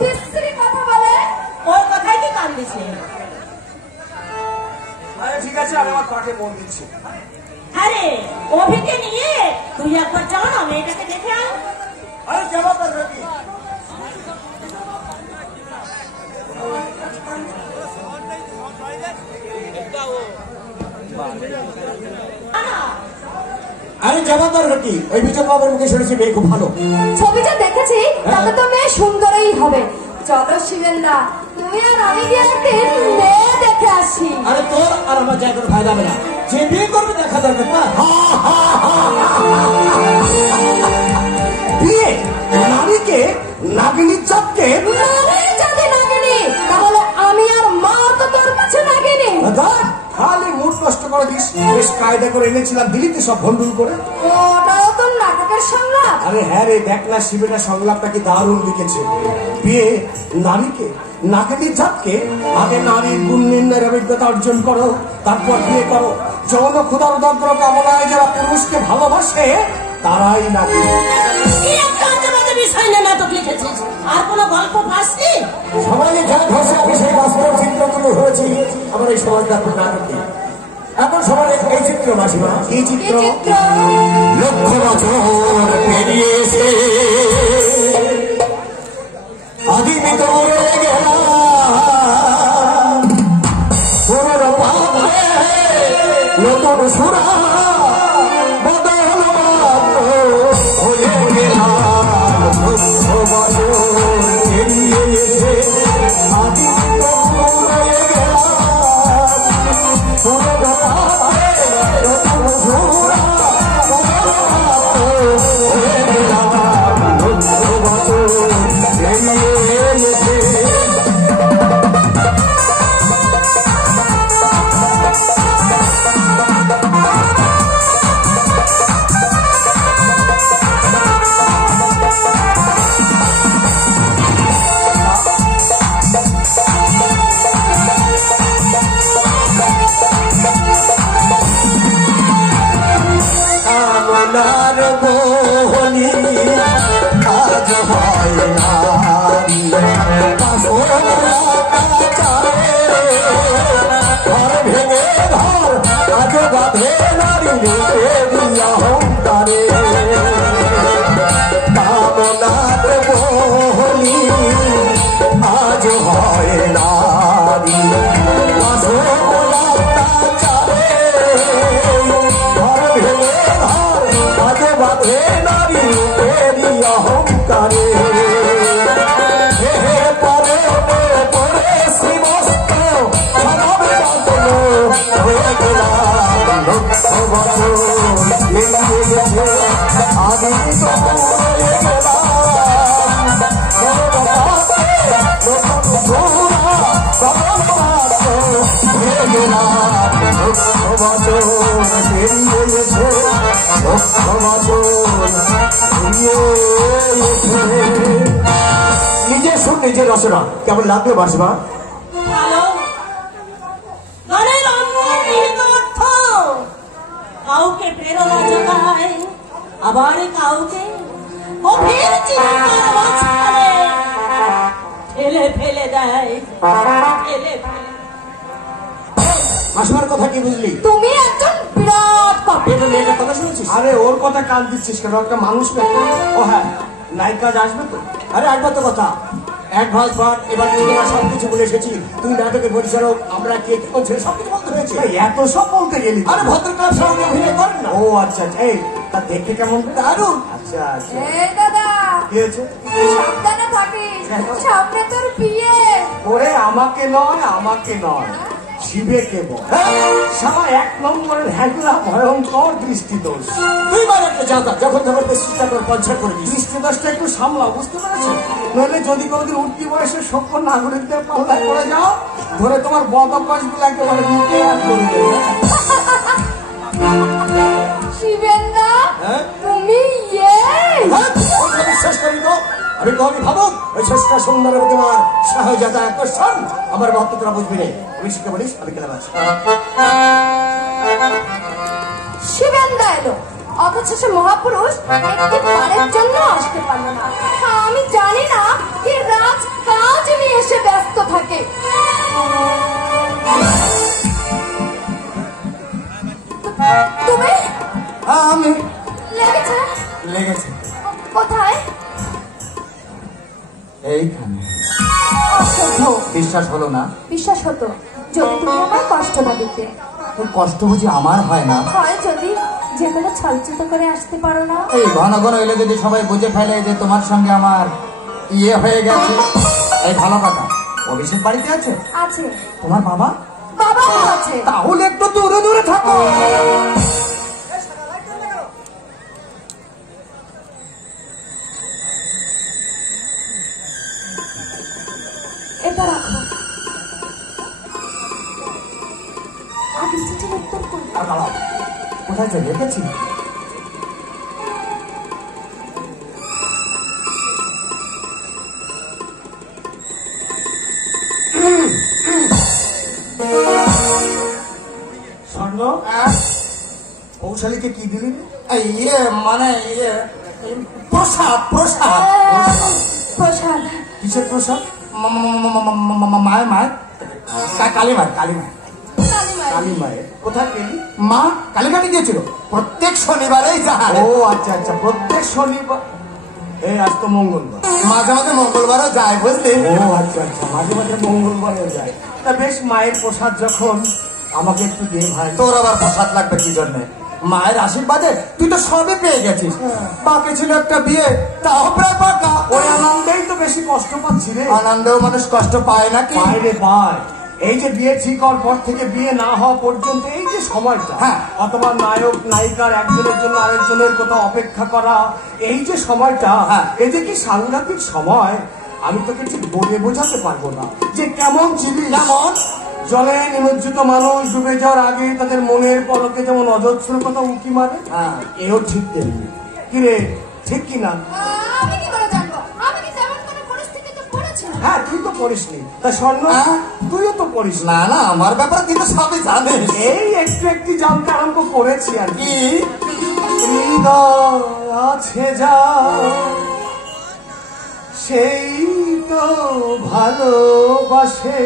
বিশ্রী কথা বলে। ওর কথাই কি কান দিছে? আরে ঠিক আছে, আমি আমার পাঠে মন দিচ্ছি। আরে অভিকে নিয়ে তুই একবার যাও না মেয়েটাকে দেখে আয়। আরে যাবো তার রবি। আরে যাবার দরকার কি? ওই বিজয় বাবার মুখে শুনেছি মেয়ে খুব ভালো। ছবিটা দেখেছি, তবে তো মেয়ে সুন্দরই হবে। চলো শিবেন্দা, তুমি আর আমি গিয়ে একদিন মেয়ে দেখে আসি। আরে তোর আর আমার জায়গা কোনো ফায়দা হবে না, যে বিয়ে করবে দেখা দরকার না। বিয়ে নারীকে নাগিনীর চাপকে যদি নাগিনি, তাহলে আমি আর মা তো তোর কাছে নাগিনি। খালি মুড নষ্ট করে দিস। বেশ কায়দা করে এনেছিলাম, দিলিতে সব ভন্ডুল করে। ওটাও তোর নাটকের সংলাপ। আরে হ্যাঁ রে, দেখ না শিবেটা সংলাপটা কি দারুণ লিখেছে। বিয়ে নারীকে নাগিনীর চাপকে, আগে নারীর গুণ নির্ণয়ের অভিজ্ঞতা অর্জন করো, তারপর বিয়ে করো। যৌন ক্ষুধার উদগ্র কামনায় যারা পুরুষকে ভালোবাসে তারাই নাগিনী। বিষয় না নাটক লিখেছিস, আর কোন গল্প পাসনি? সমাজে যা ঘটে আমি সেই বাস্তব চিত্র তুলে ধরেছি আমার এই সমাজটা খুব নাটকে। এখন সমাজে এই চিত্র মাসিমা, এই চিত্র লক্ষ বছর পেরিয়ে এসে আদিমিত মরে গেলাম, পুরনো পাপ নতুন সুরা বদল মাত্র হয়ে গেলাম। লক্ষ বছর পেরিয়ে এসে আদিমিত মরে গেলাম, পুরনো পাপ নতুন সুরা বদল মাত্র হয়ে গেলাম। লক্ষ বছর পেরিয়ে এসে কামনার বহনি আজ হয় না, ঘর ভেঙে ঘর আজ বাঁধে নারী অহংকারে। কামনার বহনি আজ হয় নারী, বাধে নারী অহংকারে। পরে পরে শ্রীমস্ত সমাবে বাঁধল হয়ে গেলাম। লক্ষ বছর পেরিয়ে গেছে আমি তো হয়ে গেলাম। নতুন সুরা বদল মাত্র হয়ে গেলাম। লক্ষ বছর পেরিয়ে গেছে, লক্ষ বছর পেরিয়ে গেছে। নিজের সুর নিজের রচনা কেমন লাগলো মাসিমা? ভালো। গানের অন্তর্নিহিত অর্থ কাউকে প্রেরণা যোগায়, আবার কাউকে গভীর চিন্তার মাঝখানে ঠেলে ফেলে দেয়। মাসিমার কথা কি বুঝলি? তুমি একজন বিরাট কপি। এটা মেয়েটার কথা শুনছিস? আরে ওর কথা কান দিচ্ছিস কেন? একটা মানুষ না। ও হ্যাঁ, নায়িকা আসবে তো? আরে একবার তো কথা, এক ভাগ ভাগ এবার নিজেরা সবকিছু বলে এসেছি। তুই নাটকের পরিচালক, আমরা কে কেমন ছিল সবকিছু বলতে হয়েছে। এই এত সব বলতে গেলি? আরে ভদ্রতার সঙ্গে অভিনয় করেন না। ও আচ্ছা আচ্ছা, এই তা দেখতে কেমন? দারুণ। আচ্ছা আচ্ছা, এই দাদা, কি হয়েছে? সাবধানে থাকিস, সামনে তোর বিয়ে। ওরে আমাকে নয়, আমাকে নয়, শিবেকে বল। সারা এক নম্বরের হ্যাংলা ভয়ঙ্কর দৃষ্টিদোষ। তুই বার একটা যাতা, যখন তখন চেষ্টা করে পঞ্চায়েত করে দিস। দৃষ্টিদোষটা একটু সামলাও, বুঝতে পেরেছো? নইলে যদি কোনোদিন উঠতি বয়সে সভ্য নাগরিকদের পাল্লায় পড়ে যাও, ধরে তোমার বদ অভ্যাসগুলো একেবারে নিতে আর করে দেবে। শিবেন্দা, হ্যাঁ? তুমি বিশ্বাস করি তো আমি কবি ভাবুক ওই শেষটা সুন্দর তোমার সহজাতা আকর্ষণ আমার মত তোরা বুঝবি না। আমি শিখে বলিস আমি কেন আছি। শিবেন্দা এলো, অথচ সে মহাপুরুষ একটি বারের জন্য আসতে পারলো না। আমি জানি না কি রাজ কাজ নিয়ে এসে ব্যস্ত থাকে। তুমি আমি লেগেছে? লেগেছে কোথায়? এইখানে। অসভ্য। বিশ্বাস হলো না? বিশ্বাস হতো যদি তুমি আমার কষ্ট না দিতে। তোর কষ্ট বুঝি আমার হয় না? হয় যদি, যেগুলো ছলচিত করে আসতে পারো না। এই ঘন ঘন এলে যদি সবাই বুঝে ফেলে যে তোমার সঙ্গে আমার ইয়ে হয়ে গেছে। এই ভালো কথা, অভিষেক বাড়িতে আছে? আছে। তোমার বাবা? বাবা আছে। তাহলে একটু দূরে দূরে থাকো। এটা রাখো। আগে চিঠি উত্তর করো। আর বাবা কোথায় চলে গেছি? স্বর্ণ, কৌশলীকে কি দিলি? ইয়ে মানে ইয়ে প্রসাদ প্রসাদ প্রসাদ। কিসের প্রসাদ? মায়ের মায়ের কালী মায়ের কালী মায়ের কালী মায়ের। কোথায় পেলি? মা কালীঘাটে গিয়েছিল প্রত্যেক শনিবারেই যায়। ও আচ্ছা আচ্ছা, প্রত্যেক শনিবার। এই আজ তো মঙ্গলবার। মাঝে মাঝে মঙ্গলবারও যায় বুঝলি। ও আচ্ছা আচ্ছা, মাঝে মাঝে মঙ্গলবারও যায়। তা বেশ, মায়ের প্রসাদ যখন আমাকে একটু দে ভাই। তোর আবার প্রসাদ লাগবে কি জন্যে? মায়ের আশীর্বাদে তুই তো সবই পেয়ে গেছিস। বাকি ছিল একটা বিয়ে, তাও প্রায় পাকা। ওই আনন্দেই তো বেশি কষ্ট পাচ্ছি রে। আনন্দেও মানুষ কষ্ট পায় নাকি? বাইরে পায়। এই যে বিয়ে ঠিক হওয়ার পর থেকে বিয়ে না হওয়া পর্যন্ত এই যে সময়টা, হ্যাঁ, অথবা নায়ক নায়িকার একজনের জন্য আরেকজনের কোথাও অপেক্ষা করা, এই যে সময়টা, হ্যাঁ, এই যে কি সাংঘাতিক সময়, আমি তোকে ঠিক বলে বোঝাতে পারবো না যে কেমন ছিলি। কেমন? জলে নিমজ্জিত মানুষ ডুবে যাওয়ার আগে তাদের মনের পলকে যেমন অজস্র কথা উঁকি মারে, হ্যাঁ, এও ঠিক তেমনি। কিরে, ঠিক কিনা? আমি কি করে জানবো? আমি কি তেমন কোনো পরিস্থিতিতে পড়েছি? হ্যাঁ, তুই তো পড়িসনি। তা স্বর্ণ, হ্যাঁ? তুইও তো পড়িস না। না না, আমার ব্যাপারে তুই তো সবই জানিস। এই একটু একটু জানতে আরম্ভ করেছি আর কি। কি হৃদয় আছে যা, সেই তো ভালোবাসে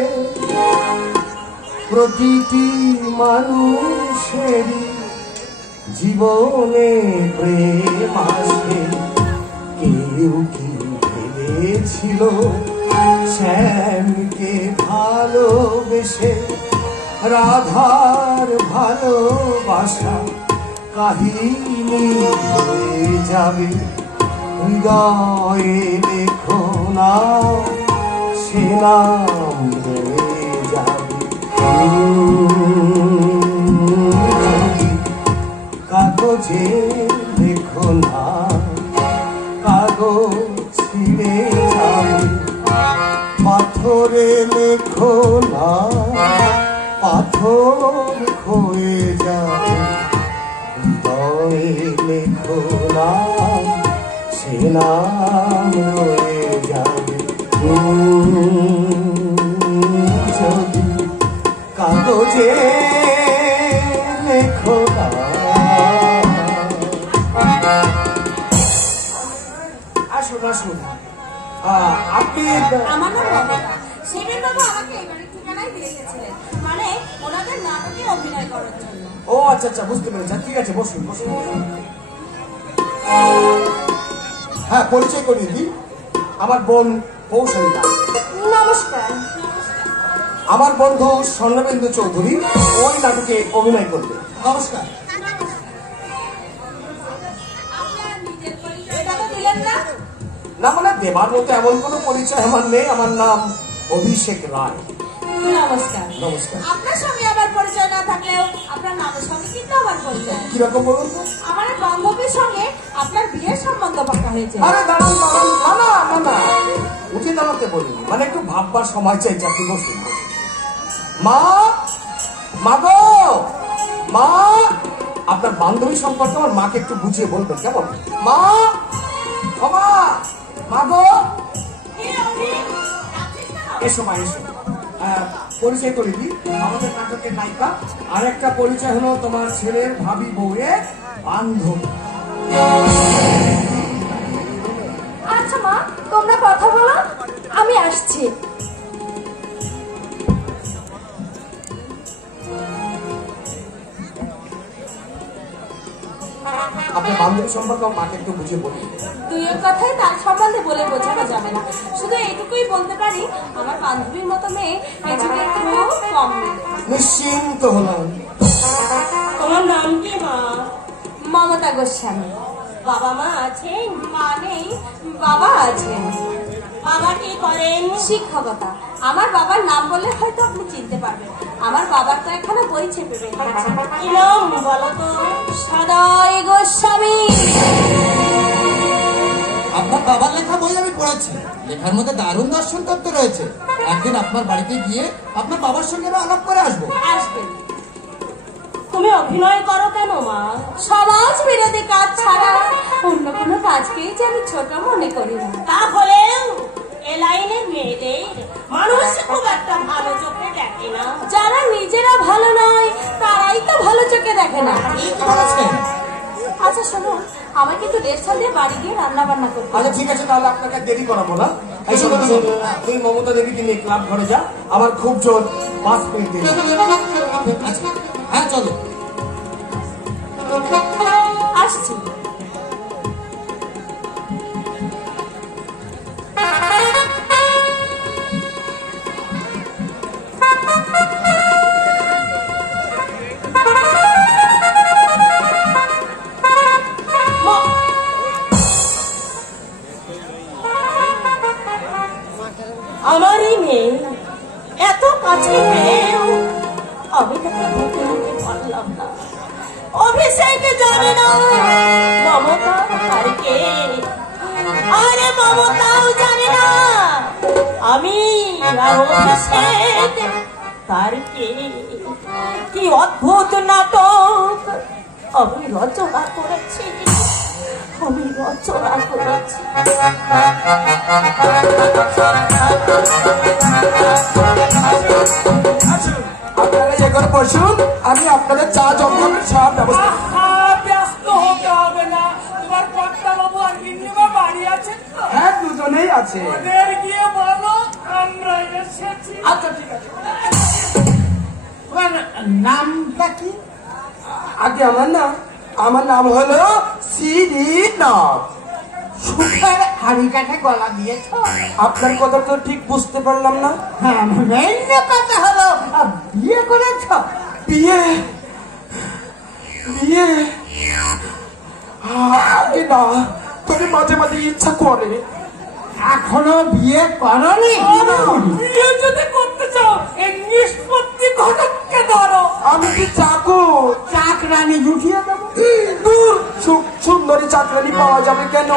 প্রতিটি মানুষেরই জীবনে প্রেম আসে। কেউ কি ভেবেছিল শ্যামকে ভালোবেসে রাধার ভালোবাসা কাহিনী হয়ে যাবে? হৃদয়ে লেখো না, সে নাম রয়ে যাবে। কাগজে লেখো না, কাগজ ছিঁড়ে যাবে। পাথরে লেখো না, পাথর ক্ষয়ে যাবে। হৃদয়ে লেখো না, সে নাম রয়ে যাবে। যদি কাগজে লেখো না। আসুন আসুন, আপনি আমার নাম রমেশা। সেদিন বাবু আমাকে এই বাড়ির ঠিকানায় দিয়ে গেছিলেন, মানে ওনাদের নাটকে অভিনয় করার জন্য। ও আচ্ছা আচ্ছা, বুঝতে পেরেছি। ঠিক আছে, বসুন বসুন বসুন। হ্যাঁ, পরিচয় করিয়ে দিই। আমার বোন কৌশলিকা। নমস্কার। আমার বন্ধু স্বর্ণবেন্দু চৌধুরী, ওই নাটকে অভিনয় করবে। নমস্কার। এটা তো দিলেন না। না মানে দেবার মতো এমন কোনো পরিচয় আমার নেই। আমার নাম অভিষেক রায়। নমস্কার। নমস্কার। আপনার সঙ্গে আমার পরিচয় না থাকলেও আপনার নামের সঙ্গে কিন্তু আমার পরিচয়। কিরকম বলুন তো? আমার এক বান্ধবীর সঙ্গে আপনার বিয়ের সম্বন্ধ পাকা হয়েছে। আরে দাঁড়ান দাঁড়ান, না না না না, উঠে দাঁড়াতে বলিনি, মানে একটু ভাববার সময় চাইছে। আপনি বসুন বসুন। মা, মা গো, মা, আপনার বান্ধবী সম্পর্কে আমার মাকে একটু বুঝিয়ে বলবেন কেমন? মা, ও মা, মা গো, এসো মা এসো। পরিচয় করে দিই, আমাদের নাটকের নায়িকা। আর একটা পরিচয় হলো তোমার ছেলের ভাবি বউয়ের বান্ধবী। আচ্ছা মা, তোমরা কথা বলো, আমি আসছি। আপনার বান্ধবী সম্পর্কে আমার মাকে একটু বুঝিয়ে বলুন। দুইয়ের কথাই তার সম্বন্ধে বলে বোঝানো যাবে না। শুধু এইটুকুই বলতে পারি, আমার বান্ধবীর মতো মেয়ে এই যুগে খুব কম মেলে। নিশ্চিন্ত হলাম। তোমার নাম কি মা? মমতা গোস্বামী। বাবা মা আছেন? মা নেই, বাবা আছেন। বাবা কি করেন? শিক্ষকতা। আমার বাবার নাম বললে হয়তো আপনি চিনতে পারবেন। আমার বাবার তো এখানে বই চেপে রেখেছে। কি নাম বলো তো? সদয় গোস্বামী। আপনার বাবার লেখা বই আমি পড়েছি। লেখার মধ্যে দারুণ দর্শন তত্ত্ব রয়েছে। একদিন আপনার বাড়িতে গিয়ে আপনার বাবার সঙ্গে আমি আলাপ করে আসবো। আসবেন। তুমি অভিনয় করো কেন মা? সমাজ বিরোধী কাজ ছাড়া অন্য কোনো কাজকেই যে আমি ছোট মনে করি না। তাহলেও এ লাইনের মেয়েদের মানুষ খুব একটা ভালো চোখে দেখে না। যারা নিজেরা ভালো নয় তারাই তো ভালো চোখে দেখে না। ঠিক বলেছেন। আচ্ছা শুনুন, আমার কিন্তু রেস্টুরেন্ট দিয়ে বাড়ি গিয়ে রান্না বান্না করতে আচ্ছা ঠিক আছে, তাহলে আপনাকে দেরি করাবো না। এই শোনো, তুই মমতা দেবীকে নিয়ে ক্লাব ঘরে যা, আমার খুব জোর 5 মিনিট দেরি। আচ্ছা, হ্যাঁ চলো। আসছি। আমার এই মেয়ে এত কাছে পেয়েও আমি তাকে বুঝে নিতে পারলাম না। অভিষেকে যাবে না, মমতা তারকে, আরে মমতাও জানে না আমি আর অভিষেক তারকে। কি অদ্ভুত নাটক আমি রচনা করেছি, আমি রচনা করেছি। আপনারা এখন বসুন, আমি আপনাদের চা জমজমের সব ব্যবস্থা। ব্যস্ত হতে হবে না। তোমার কর্তা বাবু আর গিন্নিমা বাড়ি আছেন তো? হ্যাঁ, দুজনেই আছে। ওদের গিয়ে বলো আমরা এসেছি। আচ্ছা ঠিক আছে। নামটা কি? আগে আমার নাম হলো শ্রীনাথ। সুখের হাড়ি কাঠে গলা দিয়েছ? আপনার কথা তো ঠিক বুঝতে পারলাম না। হ্যাঁ, মেন কথা হলো বিয়ে করেছ? বিয়ে বিয়ে আগে না, তবে মাঝে মাঝে ইচ্ছা করে। এখনো বিয়ে করনি? বিয়ে যদি করতে চাও এই নিষ্পত্তি ঘটককে ধরো। আমি কি চাকর? চাকরানি জুটিয়ে দেবো। দূর, সুন্দরী চাকরানি পাওয়া যাবে কেন?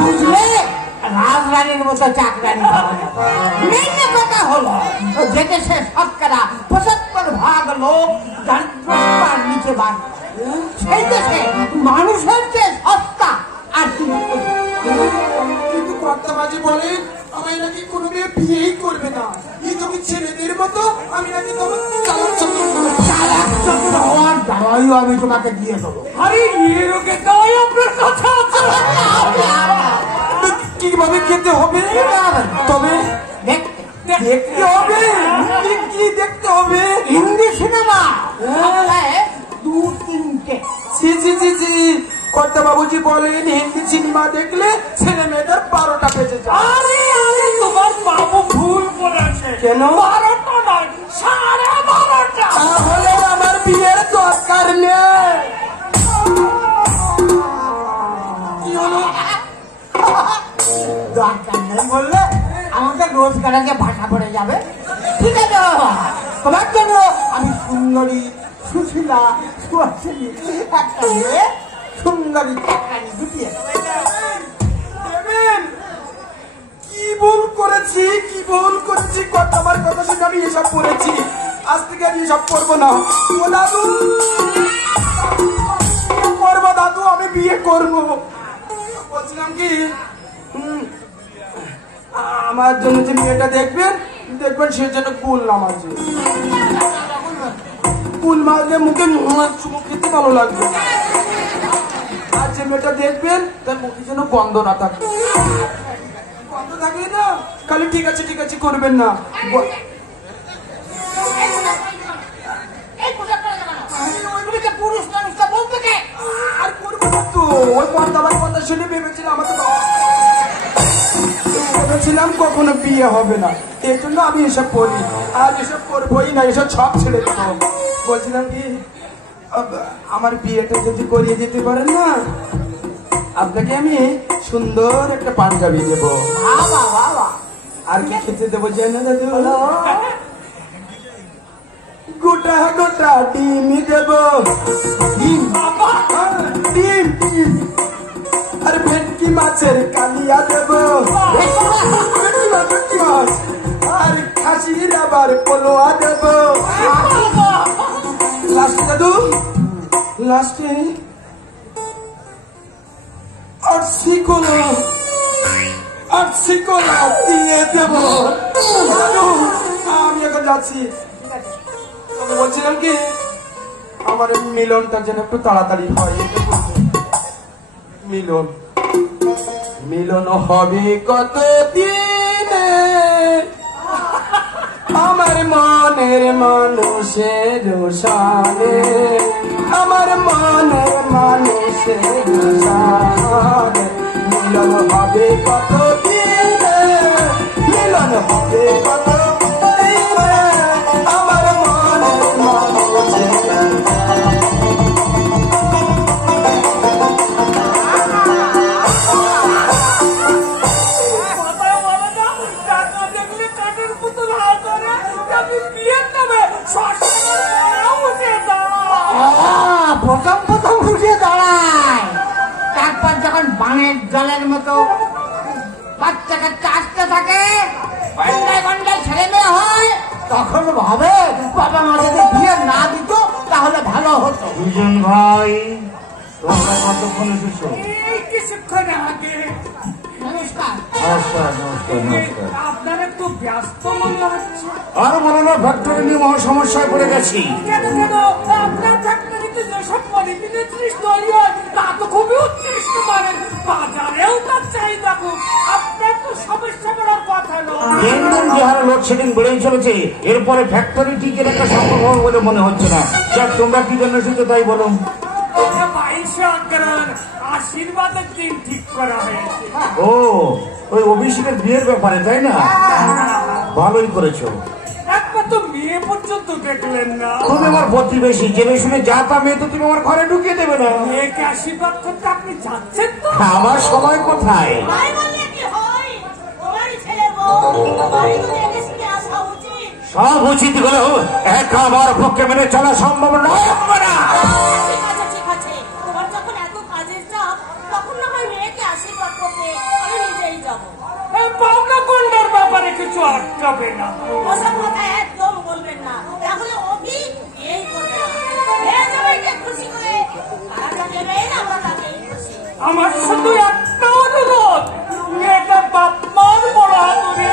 বুঝলে, রাজরানীর মতো চাকরানি পাওয়া যাবে। মেন কথা হলো যে দেশে শতকরা 75% লোক দারিদ্র্যের নিচে বাস করে, সেই দেশে মানুষের যে সস্তা আর কিন্তু কর্তাবাজি বলেন আমি নাকি কোনো মেয়ে বিয়েই করবে না। এই তুমি ছেলেদের মতো, আমি নাকি তোমার চালাক চতুর হওয়ার দাওয়াইও আমি তোমাকে দিয়ে দেবো। আরে এই রোগে দাওয়াই আপনার কাছে আছে। কিভাবে খেতে হবে? তবে দেখতে হবে। কি দেখতে হবে? হিন্দি সিনেমা 2-3টে। জি জি জি জি, কর্তা বাবুজি বলেন হিন্দি সিনেমা দেখলে ছেলে মেয়েদের 12টা বেজে যায়। আরে আরে, তোমার বাবু ভুল বলেছে। কেন? 12টা নয়, 12.5টা। তাহলে আমার বিয়ের দরকার নেই। কি হলো? দরকার নেই বললে আমাদের রোজগারে যে ভাষা পড়ে যাবে। ঠিক আছে বাবা, তোমার জন্য আমি সুন্দরী, সুশীলা, সুহাসিনী একটা মেয়ে, সুন্দরী চাকরানি জুটিয়ে দেবেন। কি ভুল করেছি, কি ভুল করেছি? আমার কথা শুনে আমি এসব করেছি। আজ থেকে আমি এসব করবো না। ও দাদু, করবো দাদু, আমি বিয়ে করবো। বলছিলাম কি, আমার জন্য যে মেয়েটা দেখবেন সে যেন কুল না মাঝে। কুল মারলে মুখে চুমু খেতে ভালো লাগবে। আর যে মেয়েটা দেখবেন তার মুখে যেন গন্ধ না থাকে। গন্ধ থাকলে না খালি ঠিক আছে ঠিক আছে করবেন না। পুরুষ মানুষটা বলতে আর করবো না তো। ওই কথা শুনে ভেবেছিলাম আমার তো বলছিলাম কখনো বিয়ে হবে না, এই জন্য আমি এসব করি, আর এসব করবোই না, এসব সব ছেড়ে দেবো। বলছিলাম কি আমার বিয়েটা যদি করিয়ে দিতে পারেন না, আপনাকে আমি সুন্দর একটা পাঞ্জাবি দেবো। আর কি খেতে দেবো জানো দাদু? গোটা গোটা ডিমই দেবো। ডিম? ডিম। আর ভেটকি মাছের কালিয়া দেবো। ভেটকি মাছ। আর খাসির আবার পোলোয়া দেবো। লাস্টে দাদু, লাস্টে আটশিকোলা দিয়ে দেবো। দাদু আমি এখন যাচ্ছি। আমি বলছিলাম কি আমার মিলনটা যেন একটু তাড়াতাড়ি হয়। মিলন হবে কত দিনে আমার মনের মানুষের সানে, আমার মনের মানুষের সানে। মিলন হবে কত দিনে, মিলন হবে কত দিনে আমার মনের মানুষের। প্রথম উঠে দাঁড়ায়, তারপর যখন বানের জলের মতো বাচ্চা কাচ্চা আসতে থাকে, গন্ডায় ছেলে মেয়ে হয়, তখন ভাবে বাবা মা যদি বিয়ে না দিত তাহলে ভালো হতো। দুজন ভাই তোমরা কতক্ষণ এসেছো? কিছুক্ষণ আগে। নমস্কার। নমস্কার নমস্কার নমস্কার। আপনার একটু ব্যস্ত মনে হচ্ছে। আর বলো না, ফ্যাক্টরি নিয়ে মহা সমস্যায় পড়ে গেছি। কেন আপনার ফ্যাক্টরিতে যেসব পলিথিনের জিনিস তৈরি হয় তা তো খুবই উৎকৃষ্ট মানের, বাজারেও তার চাহিদা খুব। আপনার তো সমস্যা করার কথা নয়। দিন দিন যে হারে লোডশেডিং বেড়েই চলেছে, এরপরে ফ্যাক্টরি টিকে রাখা সম্ভব হবে বলে মনে হচ্ছে না। যাক, তোমরা কি জন্য এসেছো তাই বলো। 22 অগ্রহায়ণ আশীর্বাদের দিন ঠিক করা হয়েছে। ও, ওই অভিষেকের বিয়ের ব্যাপারে তাই না? ভালোই করেছো। একবার তো মেয়ে পর্যন্ত দেখলেন না। তুমি আমার প্রতিবেশী, জেনে শুনে যা তা মেয়ে তো তুমি আমার ঘরে ঢুকিয়ে দেবে না। মেয়েকে আশীর্বাদ করতে আপনি যাচ্ছেন তো? আমার সময় কোথায়? তাই বললে কি হয়? তোমারই ছেলে বউ, তোমারই তো দেখে শুনে আসা উচিত। সব উচিত হলেও একা আমার পক্ষে মেনে চলা সম্ভব নয়। ঠিক আছে, তোমার যখন এত কাজের চাপ, তখন না হয় মেয়েকে আশীর্বাদ করতে আমি নিজেই যাবো। পাওনা গন্ডার ব্যাপারে কিছু আটকাবে না। ওসব কথা একদম বলবেন না, তাহলে অভি এই করবে না। মেয়ে জামাইকে খুশি করে তারা যাবে না, আমরা তাকেই খুশি। আমার শুধু একটা অনুরোধ, মেয়েটার বাপ মার বড় আদরে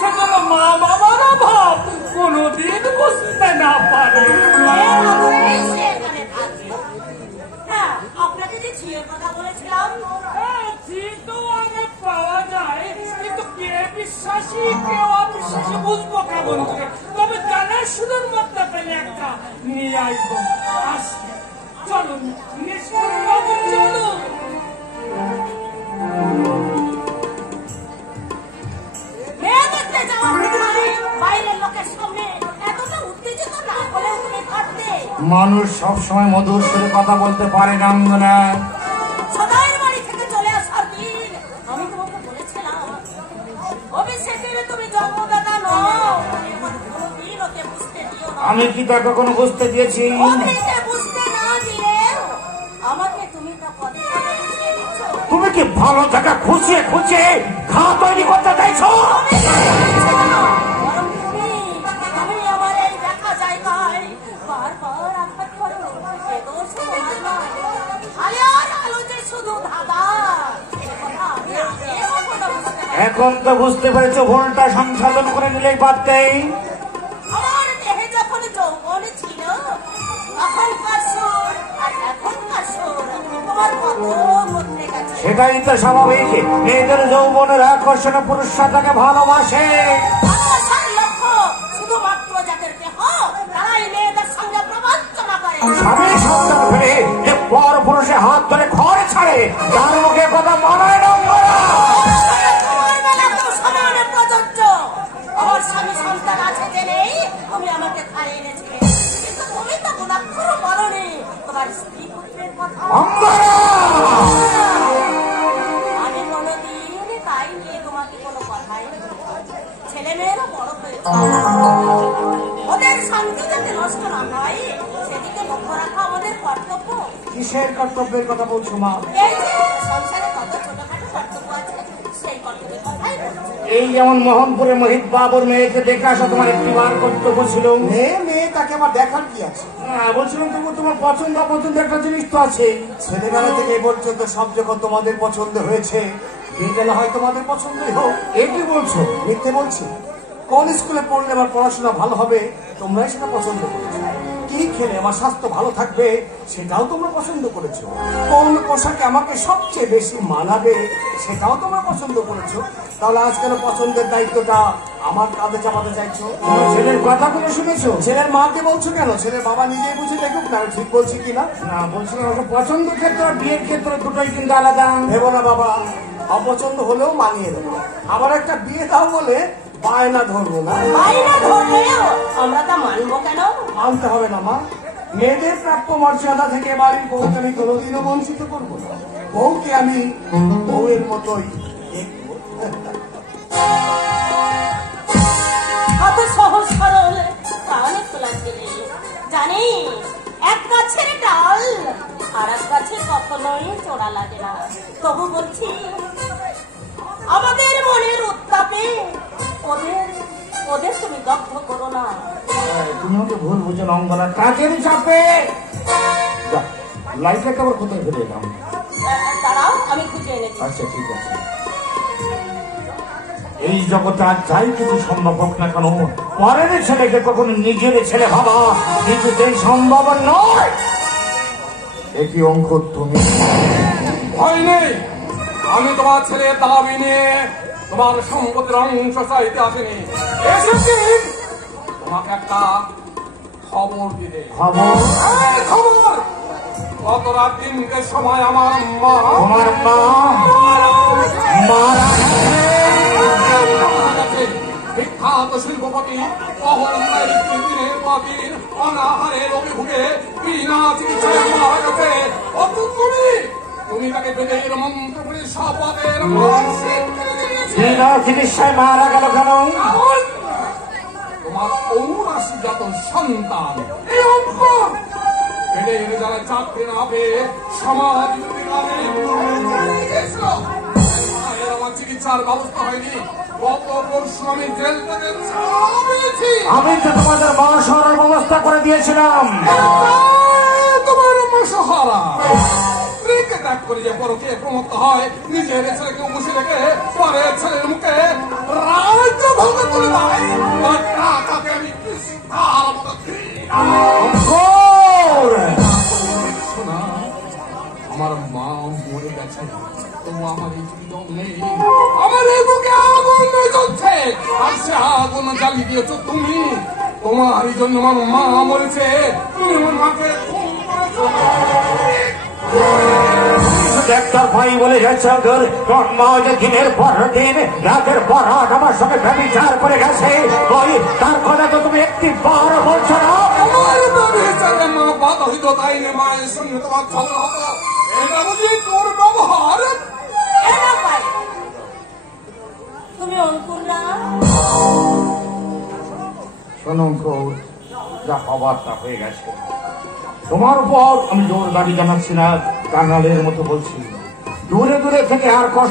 সেজন্য মা বাবার অভাব কোনোদিন বুঝতে না পারে। মেয়ের আদরেই সে এখানে থাকবে। হ্যাঁ, আপনাকে যে ঝিয়ের কথা বলেছিলাম, তো আগে পাওয়া যায়, কিন্তু কে বিশ্বাসী কেউ অবিশ্বাসী বুঝবো কেমন করে? তবে জানার শুধুর মধ্যে পেলে একটা নিয়ে আসবো। আসবে, চলুন নিষ্কর্ষ চলুন। মেয়ে দেখতে যাওয়ার সময় বাইরের লোকের সামনে এতটা উত্তেজিত না হলেও তুমি থাকতে। মানুষ সবসময় মধুর সুরে কথা বলতে পারে না। সদাইয়ের বাড়ি থেকে চলে আসার দিন আমি তোমাকে বলেছিলাম, অভিষেকের তুমি জন্মদাতা নও। কোনদিন ওকে বুঝতে দিও না। আমি কি তা কখনো বুঝতে দিয়েছি? অভিষেক বুঝতে না দিলেও আমাকে তুমি তা পদে পদে বুঝিয়ে দিচ্ছ। তুমি কি ভালো থাকা খুঁচিয়ে খুঁচিয়ে ঘা তৈরি করতে চাইছো? বরং তুমি আমার এই দেখা জায়গায় বারবার আঘাত করো। এ দোষ তোমার নয়। আলোর আলো যে শুধু ধাঁধা, এ কথা আমি আগেও কখনো বুঝতে পারিনি। এখন তো বুঝতে পেরেছো, ভুলটা সংশোধন করে নিলেই পারতেই। আমার দেহে যখন যৌবন ছিল তখনকার সুর আর এখনকার সুর তোমার কত বদলে গেছে। সেটাই তো স্বাভাবিক। মেয়েদের যৌবনের আকর্ষণে পুরুষরা তাকে ভালোবাসে। ভালোবাসার লক্ষ্য শুধুমাত্র যাদের দেহ, তারাই মেয়েদের সঙ্গে প্রবঞ্চনা করে। স্বামী সন্তান ফেলে যে পর পুরুষে হাত ধরে ঘরে ছাড়ে, তার মুখে কথা মানায় না। তোমার বেলা তো সমানে ওদের শান্তি যাতে নষ্ট না হয় সেদিকে লক্ষ্য রাখা আমাদের কর্তব্য। কিসের কর্তব্যের কথা বলছো মা? এই যে সংসারে কত ছোটখাটো কর্তব্য আছে সেই কর্তব্যের কথাই বলছি। এই যেমন মোহনপুরে মহিত বাবুর মেয়েকে দেখে আসা তোমার একটি বার কর্তব্য ছিল। মেয়ে তাকে আবার দেখার কি আছে? বলছিলাম তবু তোমার পছন্দ অপছন্দ একটা জিনিস তো আছে। ছেলেবেলা থেকে এই পর্যন্ত সব যখন তোমাদের পছন্দ হয়েছে, বিয়েটা না হয় তোমাদের পছন্দই হোক। এ কি বলছো? মিথ্যে বলছি? কোন স্কুলে পড়লে আমার পড়াশোনা ভালো হবে তোমরাই সেটা পছন্দ করেছো। কি খেলে আমার স্বাস্থ্য ভালো থাকবে সেটাও তোমরা পছন্দ করেছো। কোন পোশাকে আমাকে সবচেয়ে বেশি মানাবে সেটাও তোমরা পছন্দ করেছো। তাহলে আজ কেন পছন্দের দায়িত্বটা আমার কাঁধে চাপাতে চাইছো? তোমার ছেলের কথাগুলো শুনেছো? ছেলের মাকে বলছো কেন? ছেলের বাবা নিজেই বুঝে দেখুক না আমি ঠিক বলছি কিনা। না, বলছিলাম পছন্দ ক্ষেত্র আর বিয়ের ক্ষেত্র দুটোই কিন্তু আলাদা। ভেবো না বাবা, অপছন্দ হলেও মানিয়ে দেবো। আবার একটা বিয়ে দাও বলে বায়না ধরবো না। বায়না ধরলেও আমরা তা মানবো কেন? মানতে হবে না মা। মেয়েদের প্রাপ্য মর্যাদা থেকে বাড়ির বউকে আমি কোনোদিনও বঞ্চিত করবো না। বউকে আমি বউয়ের মতোই দেখবো। কত সহজ সরল প্রাণে তোলা ছেলে জানিস, এক গাছের ডাল আর এক গাছে কখনোই চোরা লাগে না। তবু বলছি আমাদের মনের উত্তাপে ওদের তুমি দগ্ধ করো না। তুমি আমাকে ভুল বুঝো না অঙ্গনা, কাজের চাপে। লাইটটা আবার কোথায় ফেলে এলাম? দাঁড়াও আমি খুঁজে এনেছি। আচ্ছা ঠিক আছে। এই জগতে আর যাই কিছু সম্ভব হোক না কেন, পরের ছেলেকে কখনো নিজের ছেলে ভাবা কিছুতেই সম্ভব নয়। একই অঙ্ক তুমি। ভয় নেই, আমি তোমার ছেলে দাবি নিয়ে তোমার সম্পত্তির অংশ চাইতে আসিনি, এসেছি তোমাকে একটা খবর দিতে। খবর গত রাত 3টের সময় আমার মা তোমার মা মারা গেছে। বিখ্যাত শিল্পপতি অহরণের দিনের পর দিন অনাহারে রোগে ভুগে বিনা চিকিৎসায় মারা গেছে। অথচ তুমি তাকে বেদের মন্ত্র করে শপথের চিকিৎসায় মারা গেল কেন? তোমার ঔরাশিজাত সন্তান এই অঙ্ক বেদের যারা চাকরি না পেয়ে সমাজ আমার চিকিৎসার ব্যবস্থা হয়নি। গত পরশু আমি জেল থেকে পেয়েছি। আমি তো তোমাদের মা সরার ব্যবস্থা করে দিয়েছিলাম। তোমার মশহারা স্ত্রীকে ত্যাগ করে যে পরকে প্রমত্ত হয়, নিজের ছেলেকে বসে রেখে পরের ছেলের মুখে রাজ্য ভঙ্গ করে দেয়। তাকে আমি আমার মা মরে গেছে, তবু আমার এই জীবন নেই। আমার এই বুকে আগুন জ্বলছে, আর সে আগুন জ্বালিয়ে দিয়েছ তুমি। তোমার এই জন্য আমার মা মরেছে, তুমি আমার মাকে খুন করেছ। ডাক্তার ভাই বলে গেছে তোর মা যে দিনের পর দিন রাতের পর রাত আমার সঙ্গে ব্যবচার করে গেছে, ওই তার কথা তো তুমি একটি বার বলছো না। আমার ব্যবচারে মা বাধা হইত, তাই না মায়ের সঙ্গে তোমার ঝগড়া হতো। এটা বুঝি তোর ব্যবহার? তুমি অঙ্কুর না? শোনো অঙ্কুর, যা হবার তা হয়ে গেছে। তোমার উপর আমি জোর দাবি জানাচ্ছি না, কাঙালের মতো বলছি, দূরে দূরে থেকে আর কষ্ট